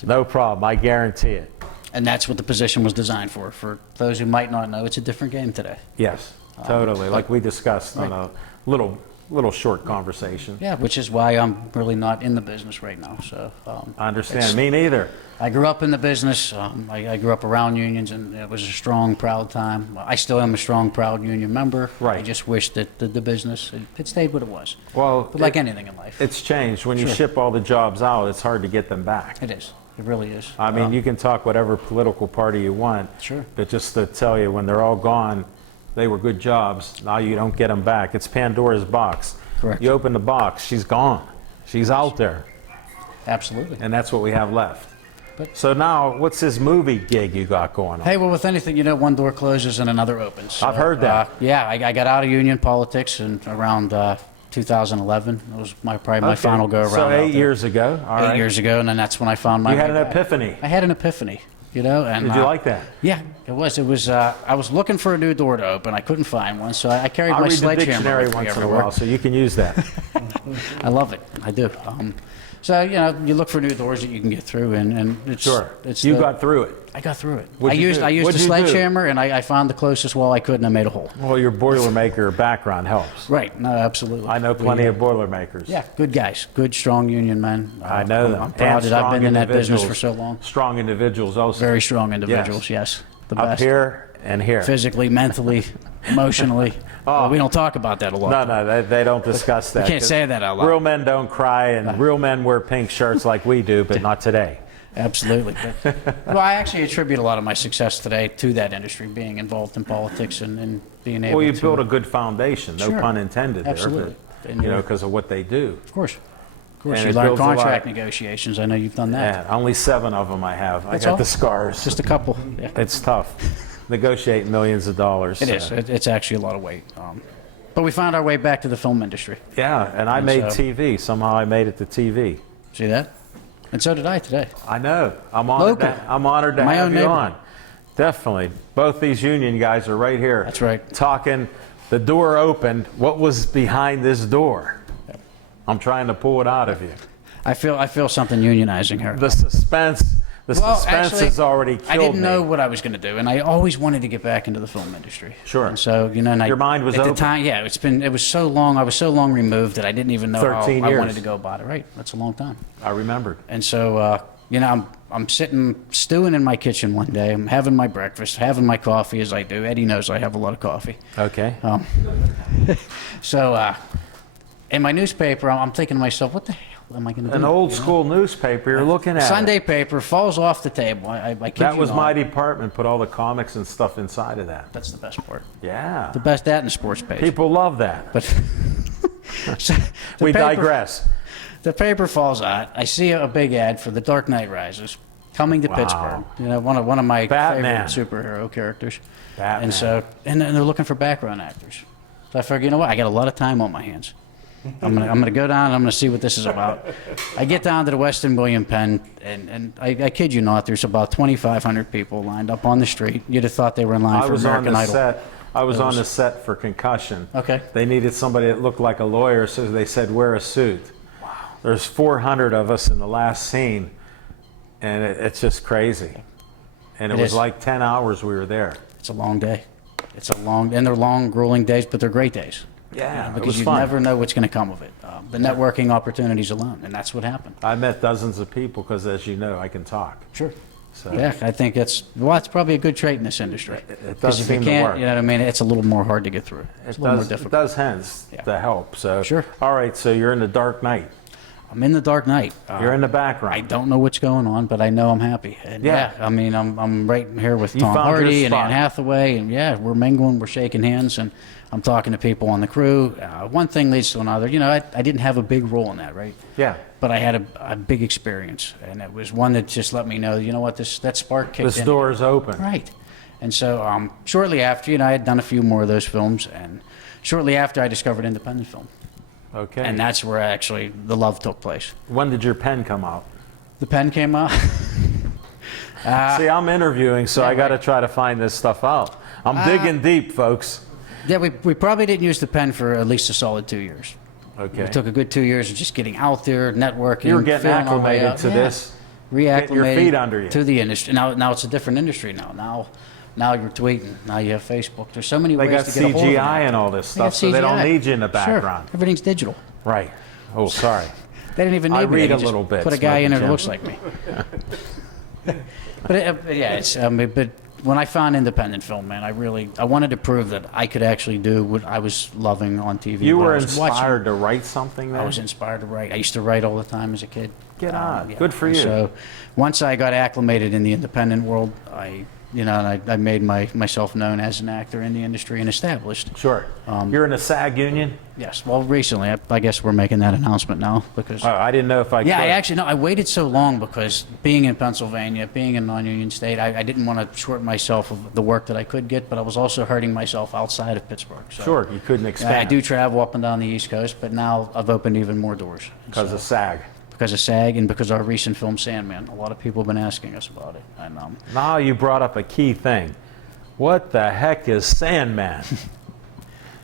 No problem. I guarantee it. And that's what the position was designed for. For those who might not know, it's a different game today. Yes, totally. Like we discussed on a little short conversation. Yeah, which is why I'm really not in the business right now. So I understand. Me neither. I grew up in the business. I grew up around unions, and it was a strong, proud time. I still am a strong, proud union member. Right. I just wish that the business it stayed what it was. Well, But like anything in life, it's changed. When you Sure. ship all the jobs out, it's hard to get them back. it is. It really is. I mean, you can talk whatever political party you want. Sure. But just to tell you, when they're all gone, they were good jobs. Now you don't get them back. It's Pandora's box. Correct. You open the box, she's gone. She's out there. Absolutely. And that's what we have left. But- So now, what's this movie gig you got going on? Hey, well, with anything, you know, one door closes and another opens. So, I've heard that. Yeah, I got out of union politics in around 2011. It was probably my Okay. final go around. So out 8 there. year ago. All 8 right. years ago, and then that's when I found my You had way an back. epiphany. I had an epiphany, you know. And Did you like that? Yeah, it was. It was. I was looking for a new door to open. I couldn't find one, so I carried I my read the sledgehammer dictionary with me once in a everywhere. while, so you can use that. I love it. I do. So you know, you look for new doors that you can get through, and it's Sure. It's You the- got through it. I got through it. What'd you do? I used What'd a you do? sledgehammer, and I found the closest wall I could, and I made a hole. Well, your Boilermaker background helps. Right. No, absolutely. I know plenty of Boilermakers. Yeah, good guys. Good, strong union men. I know them. I'm proud And that I've been in that business individuals. for so long. Strong individuals also. Very strong individuals, yes. The Up best. here and here. Physically, mentally, emotionally. We don't talk about that a lot. No, they don't discuss that. can't say that out loud. Real men don't cry, and real men wear pink shirts like we do, but not today. Absolutely. Well, I actually attribute a lot of my success today to that industry, being involved in politics and being able Well, you to... built a good foundation, no Sure. pun intended there. Absolutely. But, And you know, you're- because of what they do. Of course. Of course. And You it learn builds a lot. contract negotiations. I know you've done that. Yeah, only 7 of them I have. That's I got all? the scars. Just a couple. Yeah. It's tough. Negotiating millions of dollars. It is. It's actually a lot of weight. But we found our way back to the film industry. Yeah, and I And made so- TV. Somehow I made it to TV. See that? And so did I today. I know. I'm honored. Local. I'm honored to My have own you neighborhood. on. Definitely. Both these union guys are right here. That's right. Talking. The door opened. What was behind this door? I'm trying to pull it out of you. I feel something unionizing here. The suspense. The suspense actually, has already killed I didn't me. know what I was going to do, and I always wanted to get back into the film industry. Sure. And so, you know, and Your mind was at open. the time. Yeah, it was so long. I was so long removed that I didn't even know how 13 I years. wanted to go about it. Right. That's a long time. I remembered. And so, you know, I'm sitting stewing in my kitchen one day. I'm having my breakfast, having my coffee as I do. Eddie knows I have a lot of coffee. Okay. So, in my newspaper, I'm thinking to myself, what the hell am I going to do? An old school newspaper. You're looking at. Sunday It. paper falls off the table. I kid That you was not. my department. Put all the comics and stuff inside of that. That's the best part. Yeah. The best that in the sports page. People love that. But so the We paper- digress. The paper falls out. I see a big ad for The Dark Knight Rises coming to Wow. Pittsburgh. You know, one of my Batman. favorite superhero characters. Batman. And so, and they're looking for background actors. So I figured, you know what? I got a lot of time on my hands. I'm gonna go down and I'm gonna see what this is about. I get down to the Weston William Penn, and I kid you not, there's about 2,500 people lined up on the street. You'd have thought they were in line I for was on American the Idol. set. I was on the set for Concussion. Okay. They needed somebody that looked like a lawyer, so they said wear a suit. Wow. There's 400 of us in the last scene, and it's just crazy. And it It was is. like 10 hours we were there. It's a long day. And they're long, grueling days, but they're great days. Yeah, it Because was you fun. never know what's going to come of it. The networking opportunities alone, and that's what happened. I met dozens of people because, as you know, I can talk. Sure. So Yeah, I think it's probably a good trait in this industry. It 'Cause does if you seem to can't, work. you know what I mean, it's a little more hard to get through. It's a little more It difficult. does hence Yeah. to help. So Sure. All right, so you're in the Dark Knight. I'm in the Dark Knight. You're in the background. I don't know what's going on, but I know I'm happy. And Yeah. I mean, I'm right here with You Tom found your Hardy and spot. Anne Hathaway, and yeah, we're mingling, we're shaking hands, and I'm talking to people on the crew. One thing leads to another. You know, I didn't have a big role in that, right? Yeah. But I had a big experience, and it was one that just let me know, you know what, that spark kicked This in. door is open. Right. And so shortly after, you know, I had done a few more of those films, and shortly after I discovered independent film. Okay. And that's where actually the love took place. When did your pen come out? The pen came out. See, I'm interviewing, so I got to try to find this stuff out. I'm digging deep, folks. Yeah, we probably didn't use the pen for at least a solid 2 years. Okay. It took a good 2 years of just getting out there, networking. You were getting feeling our way acclimated out. to Yeah. this. Reacclimating Getting your feet under you. to the industry. Now it's a different industry now. Now you're tweeting. Now you have Facebook. There's so many They ways got to get a hold of CGI it. and all this They got stuff, so they don't CGI. need you in the Sure. background. Everything's digital. Right. Oh, sorry. They didn't even I need me. read They a just little bit, Put a guy in there that Jim. looks like me. But yeah, it's but when I found independent film, man, I wanted to prove that I could actually do what I was loving on TV. You what I were was watching. inspired to write something I then? was inspired to write. I used to write all the time as a kid. Get on. Yeah. Good for And you. So once I got acclimated in the independent world, I made myself known as an actor in the industry and established. Sure. You're in a SAG union? Yes. Well, recently, I guess we're making that announcement now because. Oh, I didn't know if I Yeah, could. I waited so long because being in Pennsylvania, being in a non-union state, I didn't want to short myself of the work that I could get, but I was also hurting myself outside of Pittsburgh. So Sure, you couldn't expand. I do travel up and down the East Coast, but now I've opened even more doors. Because of SAG. Because of SAG and because our recent film Sandman. A lot of people have been asking us about it. And Now you brought up a key thing. What the heck is Sandman?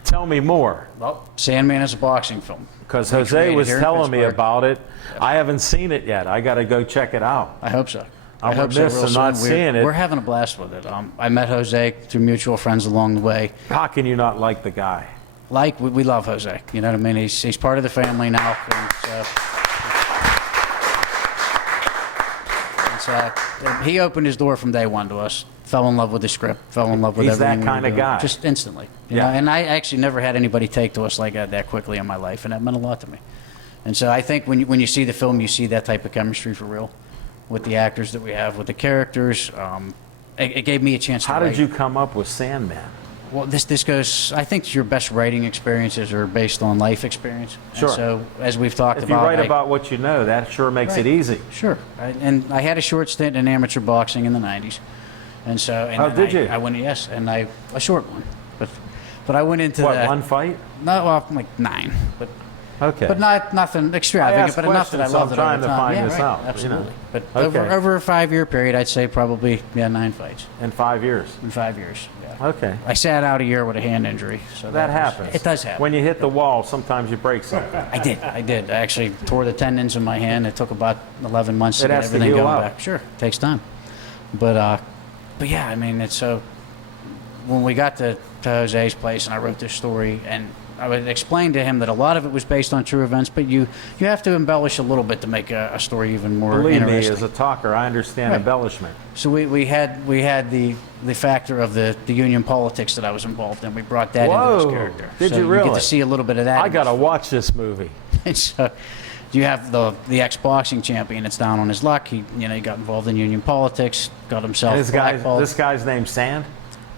Tell me more. well, Sandman is a boxing film. Because We Jose created was here in telling me Pittsburgh. about it. I haven't seen it yet. I got to go check it out. I hope so. I'm hope so remiss real in not soon. seeing it. We're having a blast with it. I met Jose through mutual friends along the way. How can you not like the guy? We love Jose. You know what I mean? He's part of the family now. And he opened his door from day one to us. Fell in love with the script. Fell in love with He's that everything. we were kind of doing, guy. just instantly. You Yeah. know? And I actually never had anybody take to us like that quickly in my life, and that meant a lot to me. And so I think when you see the film, you see that type of chemistry for real with the actors that we have, with the characters. It gave me a chance to How write. did you come up with Sandman? Well, this goes. I think your best writing experiences are based on life experience. Sure. And so as we've talked If you about, write about what you know, that sure makes it easy. Sure. And I had a short stint in amateur boxing in the '90s, and so. And Oh, then did you? I went, yes, and a short one, but I went into What, that. one fight? No, well, like 9, but Okay. nothing extravagant, ask but enough that I questions, so loved I'm it over trying to time. find Yeah, this right, out, you know. absolutely. But Okay. over a 5-year period, I'd say probably 9 fights In 5 years. in 5 years. Yeah. Okay. I sat out a year with a hand injury, so That was- happens. It does happen. When you hit the wall, sometimes you break something. I did. I actually tore the tendons in my hand. It took about 11 months to It get has to everything heal going up. back. Sure, it takes time. But yeah, I mean, it's so. When we got to Jose's place and I wrote this story, and I would explain to him that a lot of it was based on true events, but you have to embellish a little bit to make a story even more Believe me, interesting. as a talker, I understand Right. embellishment. So we had the factor of the union politics that I was involved in. We brought that into Whoa, this character. did so you get really? to see a little bit of that. I in got to watch this movie. and so you have the ex-boxing champion. It's down on his luck. He got involved in union politics, got himself blackballed. This guy's named Sand?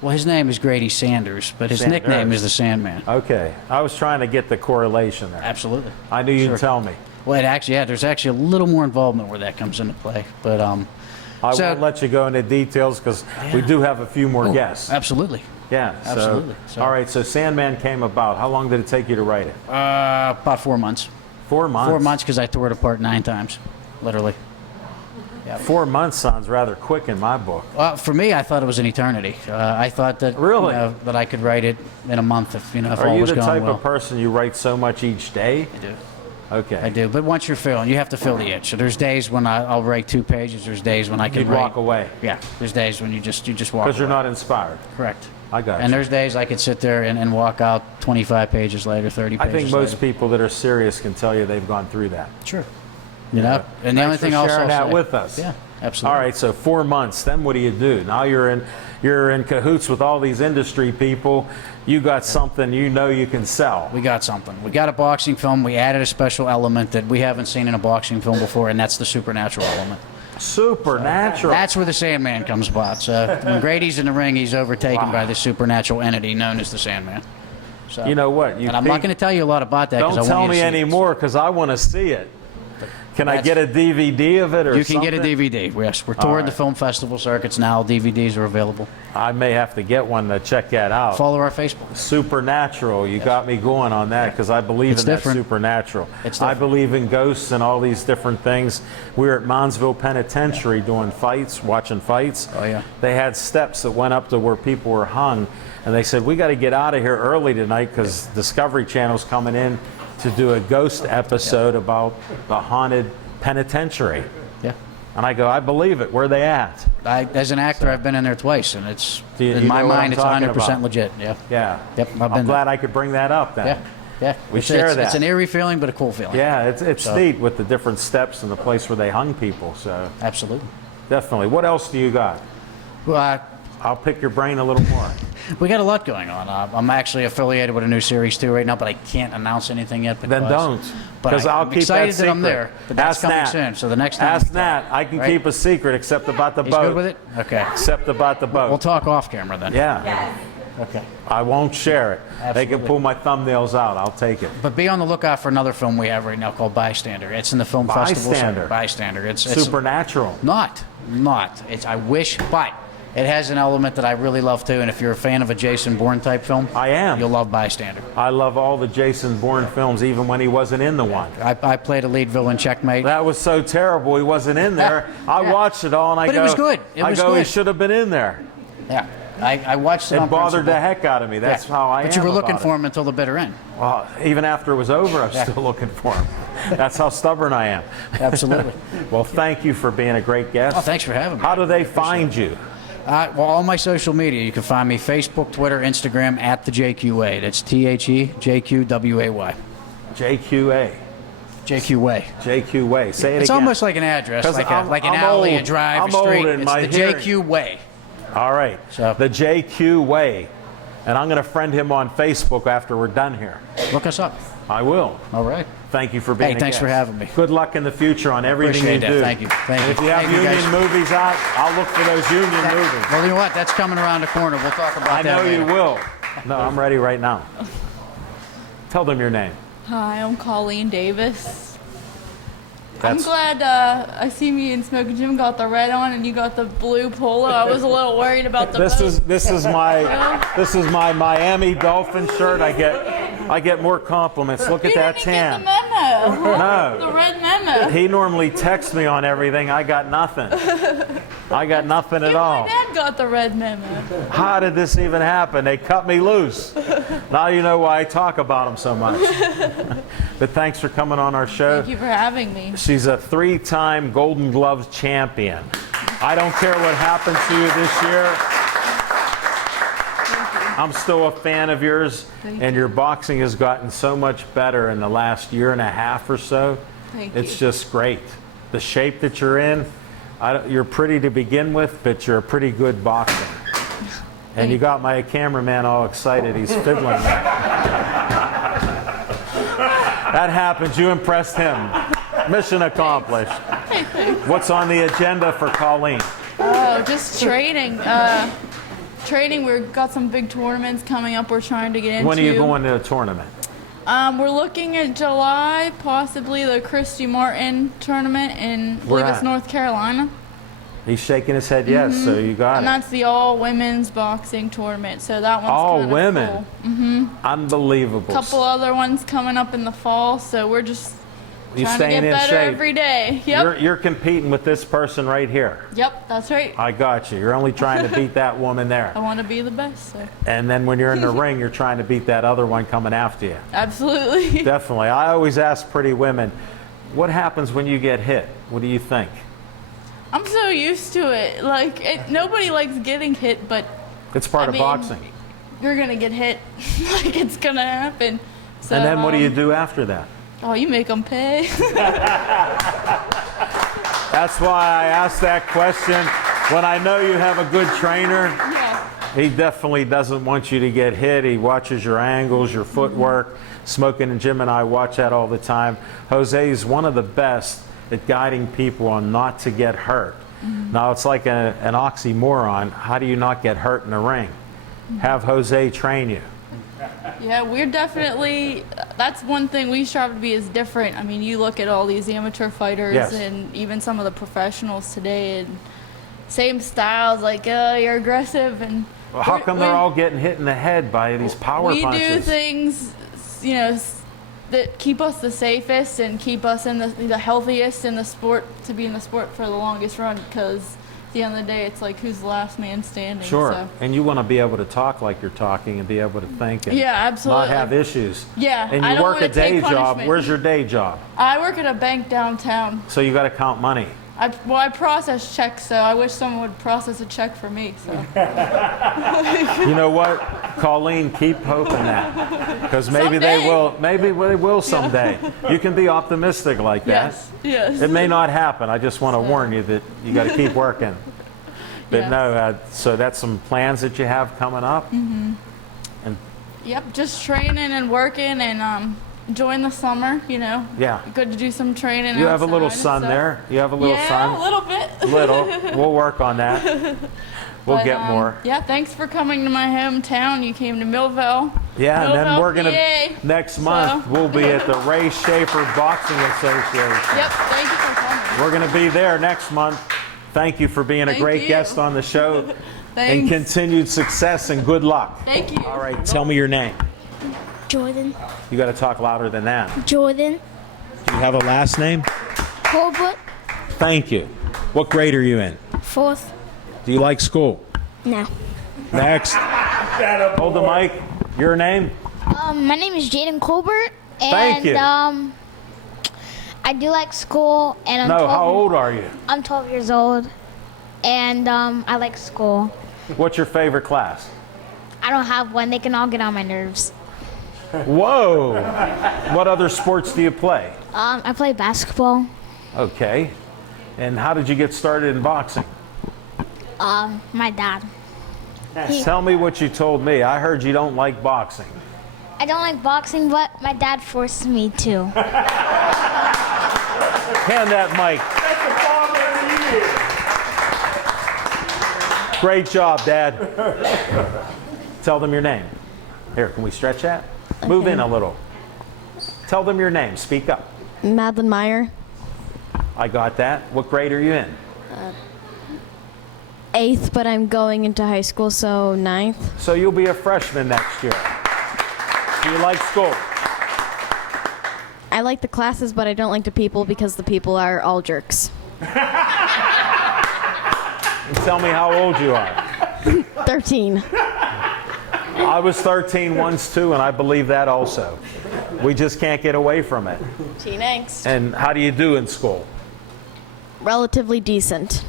Well, his name is Grady Sanders, but his Sanders. nickname is the Sandman. Okay. I was trying to get the correlation there. Absolutely. I knew you'd Sure. tell me. Well, there's actually a little more involvement where that comes into play. But I So- won't let you go into details because we do have a few more guests. absolutely. Yeah. So, absolutely. So- all right. So Sandman came about. How long did it take you to write it? About 4 months. 4 months. 4 months because I tore it apart 9 times, literally. 4 months sounds rather quick in my book. Well, for me, I thought it was an eternity. I thought that Really? that I could write it in a month if Are all you was the going type well. of person you write so much each day? I do. Okay. I do, but once you're filling, you have to fill the itch. So there's days when I'll write 2 pages. There's days when I can You'd write. walk away Yeah, there's days when you just walk away. because you're not inspired. Correct. I got And you. there's days I could sit there and walk out 25 pages later, 30 I pages think most later. people that are serious can tell you they've gone through that. Sure. You know, and the only Thanks thing for else sharing I'll that say, with us. Yeah, absolutely. All right, so 4 months. Then what do you do? Now you're in cahoots with all these industry people. You got something you know you can sell. We got something. We got a boxing film. We added a special element that we haven't seen in a boxing film before, and that's the supernatural element. Supernatural. That's where the Sandman comes about. So when Grady's in the ring, he's overtaken by this supernatural entity known as the Sandman. So, You know what? You and I'm not peek- going to tell you a lot about that because I Don't want tell you to me see it. anymore because I want to see it. Can I That's- get a DVD of it or You can get a something? DVD. Yes, we're touring the right. film festival circuits now. DVDs are available. I may have to get one to check that out. Follow our Facebook. Supernatural. You got me going on that because I believe It's in that different. supernatural. It's I different. believe in ghosts and all these different things. We were at Monsville Penitentiary doing fights, watching fights. Oh, yeah. They had steps that went up to where people were hung, and they said, we got to get out of here early tonight because Discovery Channel's coming in to do a ghost episode about the haunted penitentiary. Yeah. And I go, I believe it. Where are they at? As an actor, I've been in there twice, and it's You in my know what I'm mind, it's talking 100% about. legit. Yeah. Yeah. Yep, I've I'm been glad I could bring that up then. Yeah. Yeah. We It's- share it's, that. It's an eerie feeling, but a cool feeling. Yeah, it's neat with the different steps and the place where they hung people. So Absolutely. definitely. What else do you got? Well, I'll pick your brain a little more. we got a lot going on. I'm actually affiliated with a new series too right now, but I can't announce anything yet. Because, Then don't, But because I'll I'm keep excited that secret. I'm there. But that's Ask coming Nat. soon. So the next time. Ask we talk, Nat. I can right? keep a secret except about the He's boat. good with it. Okay. Except about the boat. We'll talk off camera then. Yeah, Okay. I won't share it. They can Absolutely. pull my thumbnails out. I'll take it. But be on the lookout for another film we have right now called Bystander. It's in the film festival. Bystander. Bystander. It's Supernatural. Not. It's I wish, but it has an element that I really love too. And if you're a fan of a Jason Bourne type film, I am. You'll love Bystander. I love all the Jason Bourne films, even when he wasn't in the one. I played a lead villain, Checkmate. That was so terrible. He wasn't in there. I Yeah. watched it all, and I But go, it was good. It I was go, he good. should have been in there. Yeah. I watched it It on bothered principle. the heck out of me. That's Yeah. how I am. But you were looking about for him until the bitter end. it. Even after it was over, I was Yeah. still looking for him. That's how stubborn I am. Absolutely. Well, thank you for being a great guest. Oh, thanks for having me. How do they find you? Well, all my social media, you can find me Facebook, Twitter, Instagram at the JQA. That's TheJQWay. JQA. JQA. JQA. Say it It's again. almost like an address, 'Cause like I'm- like an I'm alley, old. a drive, I'm a street. old in It's my the hearing. JQ Way. All right. So- The JQ Way. And I'm going to friend him on Facebook after we're done here. Look us up. I will. All right. Thank you for being Hey, a thanks guest. for having me. Good luck in the future on everything Appreciate you that. do. Thank you. Thank And you. if you have Thank you, union guys. movies out, I'll look for those union movies. Well, you know what? That's coming around the corner. We'll talk about I that know you later. will. No, I'm ready right now. Tell them your name. Hi, I'm Colleen Davis. I'm That's- glad I see me and Smoking Jim got the red on and you got the blue polo. I was a little worried about the This boat. is my Miami Dolphin shirt. I get more compliments. Look You at that didn't get the tan. memo. No. The red memo. He normally texts me on everything. I got nothing. I got nothing at Even all. my dad got the red memo. How did this even happen? They cut me loose. Now you know why I talk about them so much. But thanks for coming on our show. Thank you for having me. She's a 3-time Golden Gloves champion. I don't care what happens to you this year. I'm still a fan of yours, Thank and you. your boxing has gotten so much better in the last year and a half or so. Thank It's you. just great. The shape that you're in, you're pretty to begin with, but you're a pretty good boxer. And you got my cameraman all excited. He's fiddling. That happens. You impressed him. Mission accomplished. What's on the agenda for Colleen? Oh, just training. Training, we've got some big tournaments coming up we're trying to get into. When are you going to a tournament? We're looking at July, possibly the Christy Martin tournament in, I Where believe it's at? North Carolina. He's shaking his head yes, so you got And it. that's the all women's boxing tournament. So that one's All kinda women? cool. Unbelievable. Couple other ones coming up in the fall. So we're just You trying to staying get in better shape. every day. Yep. You're competing with this person right here. Yep, that's right. I got you. You're only trying to beat that woman there. I want to be the best. So And then when you're in the ring, you're trying to beat that other one coming after you. absolutely. Definitely. I always ask pretty women, what happens when you get hit? What do you think? I'm so used to it. Like nobody likes getting hit, but It's part I of mean, boxing. you're gonna get hit. Like it's gonna happen. So, And then what do you do after that? Oh, you make them pay. That's why I asked that question. When I know you have a good trainer, Yeah. he definitely doesn't want you to get hit. He watches your angles, your footwork. Smoking and Jim and I watch that all the time. Jose is one of the best at guiding people on not to get hurt. Now, it's like an oxymoron. How do you not get hurt in the ring? Have Jose train you. Yeah, we're definitely. That's one thing we strive to be is different. I mean, you look at all these amateur fighters Yes. and even some of the professionals today, and same styles. Like, you're aggressive, and Well, how we're- come they're we- all getting hit in the head by these power we punches? do things, you know, that keep us the safest and keep us in the healthiest in the sport to be in the sport for the longest run. Because at the end of the day, it's like who's the last man standing. Sure. So. And you want to be able to talk like you're talking and be able to think and Yeah, absolutely. not have issues. Yeah, And I you don't work wanna a day take job. punishment. Where's your day job? I work at a bank downtown. So you got to count money. I process checks, so I wish someone would process a check for me. So You know what, Colleen, keep hoping that, because maybe they Someday. will. Maybe they will someday. You can be optimistic like that. yes. It may not happen. I just want to warn you that you got to keep working. But Yes. no, so that's some plans that you have coming up. Yep, just training and working and enjoying the summer. You know. Yeah. Good to do some training. You have a little outside and son stuff. there. You have a little yeah, son. a little bit. Little. We'll work on that. We'll But, get more. Yeah, thanks for coming to my hometown. You came to Millville. Yeah, and then Millville, we're gonna PA. next month we'll be at the Ray Schaefer Boxing Association. Yep, thank you for coming. We're gonna be there next month. Thank you for being a Thank great you. guest on the show. And Thanks. continued success and good luck. Thank you. All right, tell me your name. Jordan. You got to talk louder than that. Jordan. Do you have a last name? Colbert. Thank you. What grade are you in? 4th. Do you like school? No. Next. Hold the mic. Your name? My name is Jaden Colbert. And, Thank you. I do like school, and I'm No, 12 how old are you? I'm 12 years old, and I like school. What's your favorite class? I don't have one. They can all get on my nerves. Whoa! What other sports do you play? I play basketball. Okay. And how did you get started in boxing? My dad. Tell me what you told me. I heard you don't like boxing. I don't like boxing, but my dad forced me to. Hand that mic. Great job, Dad. Tell them your name. Here, can we stretch that? Move in a little. Tell them your name. Speak up. Madeline Meyer, I got that. What grade are you in? 8th, but I'm going into high school, so 9th. So you'll be a freshman next year. Do you like school? I like the classes, but I don't like the people because the people are all jerks. And tell me how old you are. 13. I was 13 once too, and I believe that also. We just can't get away from it. Teen angst. And how do you do in school? Relatively decent.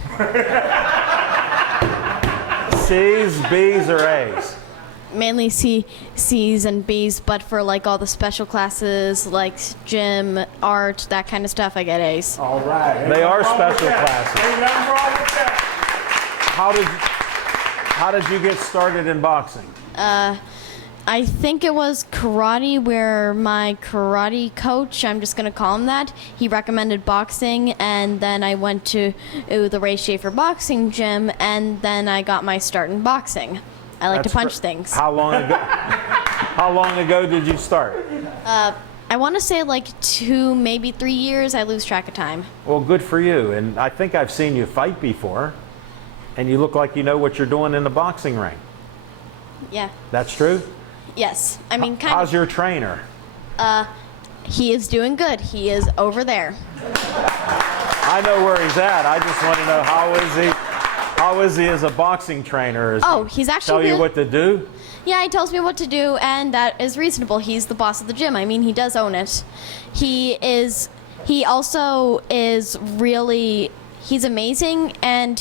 C's, B's, or A's? Mainly C's and B's, but for like all the special classes, like gym, art, that kind of stuff, I get A's. All right. They are special classes. Ain't nothing wrong with that. How did you get started in boxing? I think it was karate, where my karate coach, I'm just going to call him that, he recommended boxing, and then I went to the Ray Schaefer boxing gym, and then I got my start in boxing. I like to punch things. How long ago? How long ago did you start? I want to say like 2, maybe 3 years. I lose track of time. Well, good for you. And I think I've seen you fight before, and you look like you know what you're doing in the boxing ring. Yeah. That's true? Yes. I mean, kind How's your trainer? of. He is doing good. He is over there. I know where he's at. I just want to know how is he? How is he as a boxing trainer? Is Oh, he he's actually tell you really- what to do? Yeah, he tells me what to do, and that is reasonable. He's the boss of the gym. I mean, he does own it. He also is really. He's amazing, and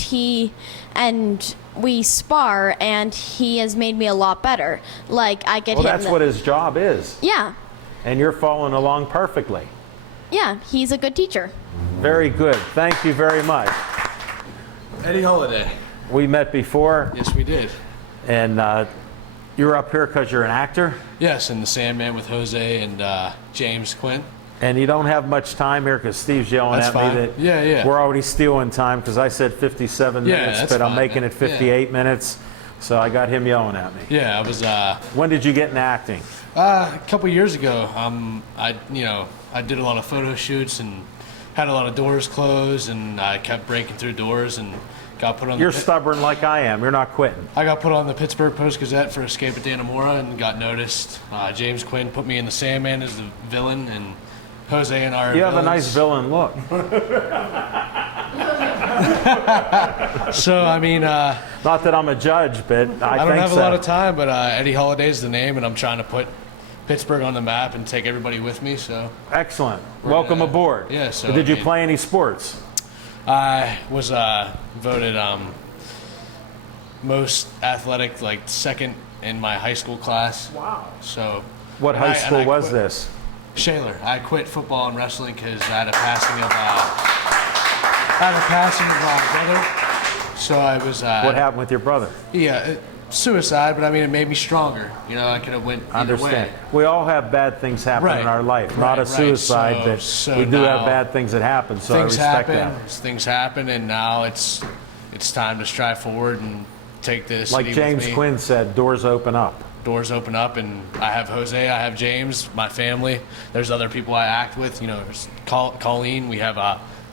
we spar, and he has made me a lot better. Like I get Well, hit. that's what his job is, Yeah, and you're following along perfectly. yeah. He's a good teacher. Very good. Thank you very much. Eddie Holiday. We met before, Yes, we did. and you're up here because you're an actor, Yes, and the Sandman with Jose and James Quinn. and you don't have much time here because Steve's yelling That's at fine. me that Yeah, yeah. we're already stealing time because I said 57 Yeah, minutes, that's but I'm fine, making man. it 58 minutes, so I got him yelling at me. Yeah, I was When did you get in acting? a couple years ago. I did a lot of photo shoots and had a lot of doors closed, and I kept breaking through doors and got put on. You're the, stubborn like I am. You're not quitting. I got put on the Pittsburgh Post-Gazette for Escape at Dannemora and got noticed. James Quinn put me in the Sandman as the villain, and Jose and I are You have a nice villains. villain look. So, I mean, I Not that I'm a judge, but I don't think have so. a lot of time, but Eddie Holiday's the name, and I'm trying to put Pittsburgh on the map and take everybody with me, so Excellent. Welcome gonna- aboard. yeah, so, Did you I mean- play any sports? I was voted most athletic, like second in my high school class. Wow. So. What and high I- and school I was quit- this? Shaler. I quit football and wrestling because I had a passing of my brother. So I was. What happened with your brother? Suicide, but I mean, it made me stronger. You know, I could have went either Understand. way. We all have bad things happen in Right. our life. Right, Not a right. suicide, but So we do have now bad things that happen. So I Things respect happen. that. Things happen, and now it's time to strive forward and take this. Like James Quinn said, doors open up. Doors open up, and I have Jose, I have James, my family. There's other people I act with. You know, there's Colleen. We have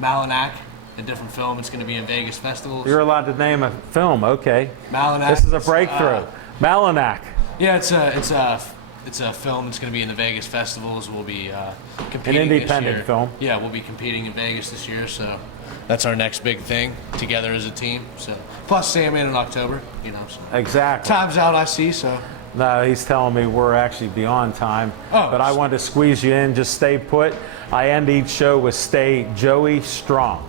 Malinak, a different film. It's going to be in Vegas festivals. You're allowed to name a film. Okay. Malinak. This is a breakthrough. Malinak. Yeah, it's a film that's going to be in the Vegas festivals. We'll be competing independent this year. film. Yeah, we'll be competing in Vegas this year. So that's our next big thing together as a team. So plus Sandman in October. You know, so Exactly. time's out. I see. So No, he's telling me we're actually beyond time. Oh. But I wanted to squeeze you in. Just stay put. I end each show with stay Joey strong.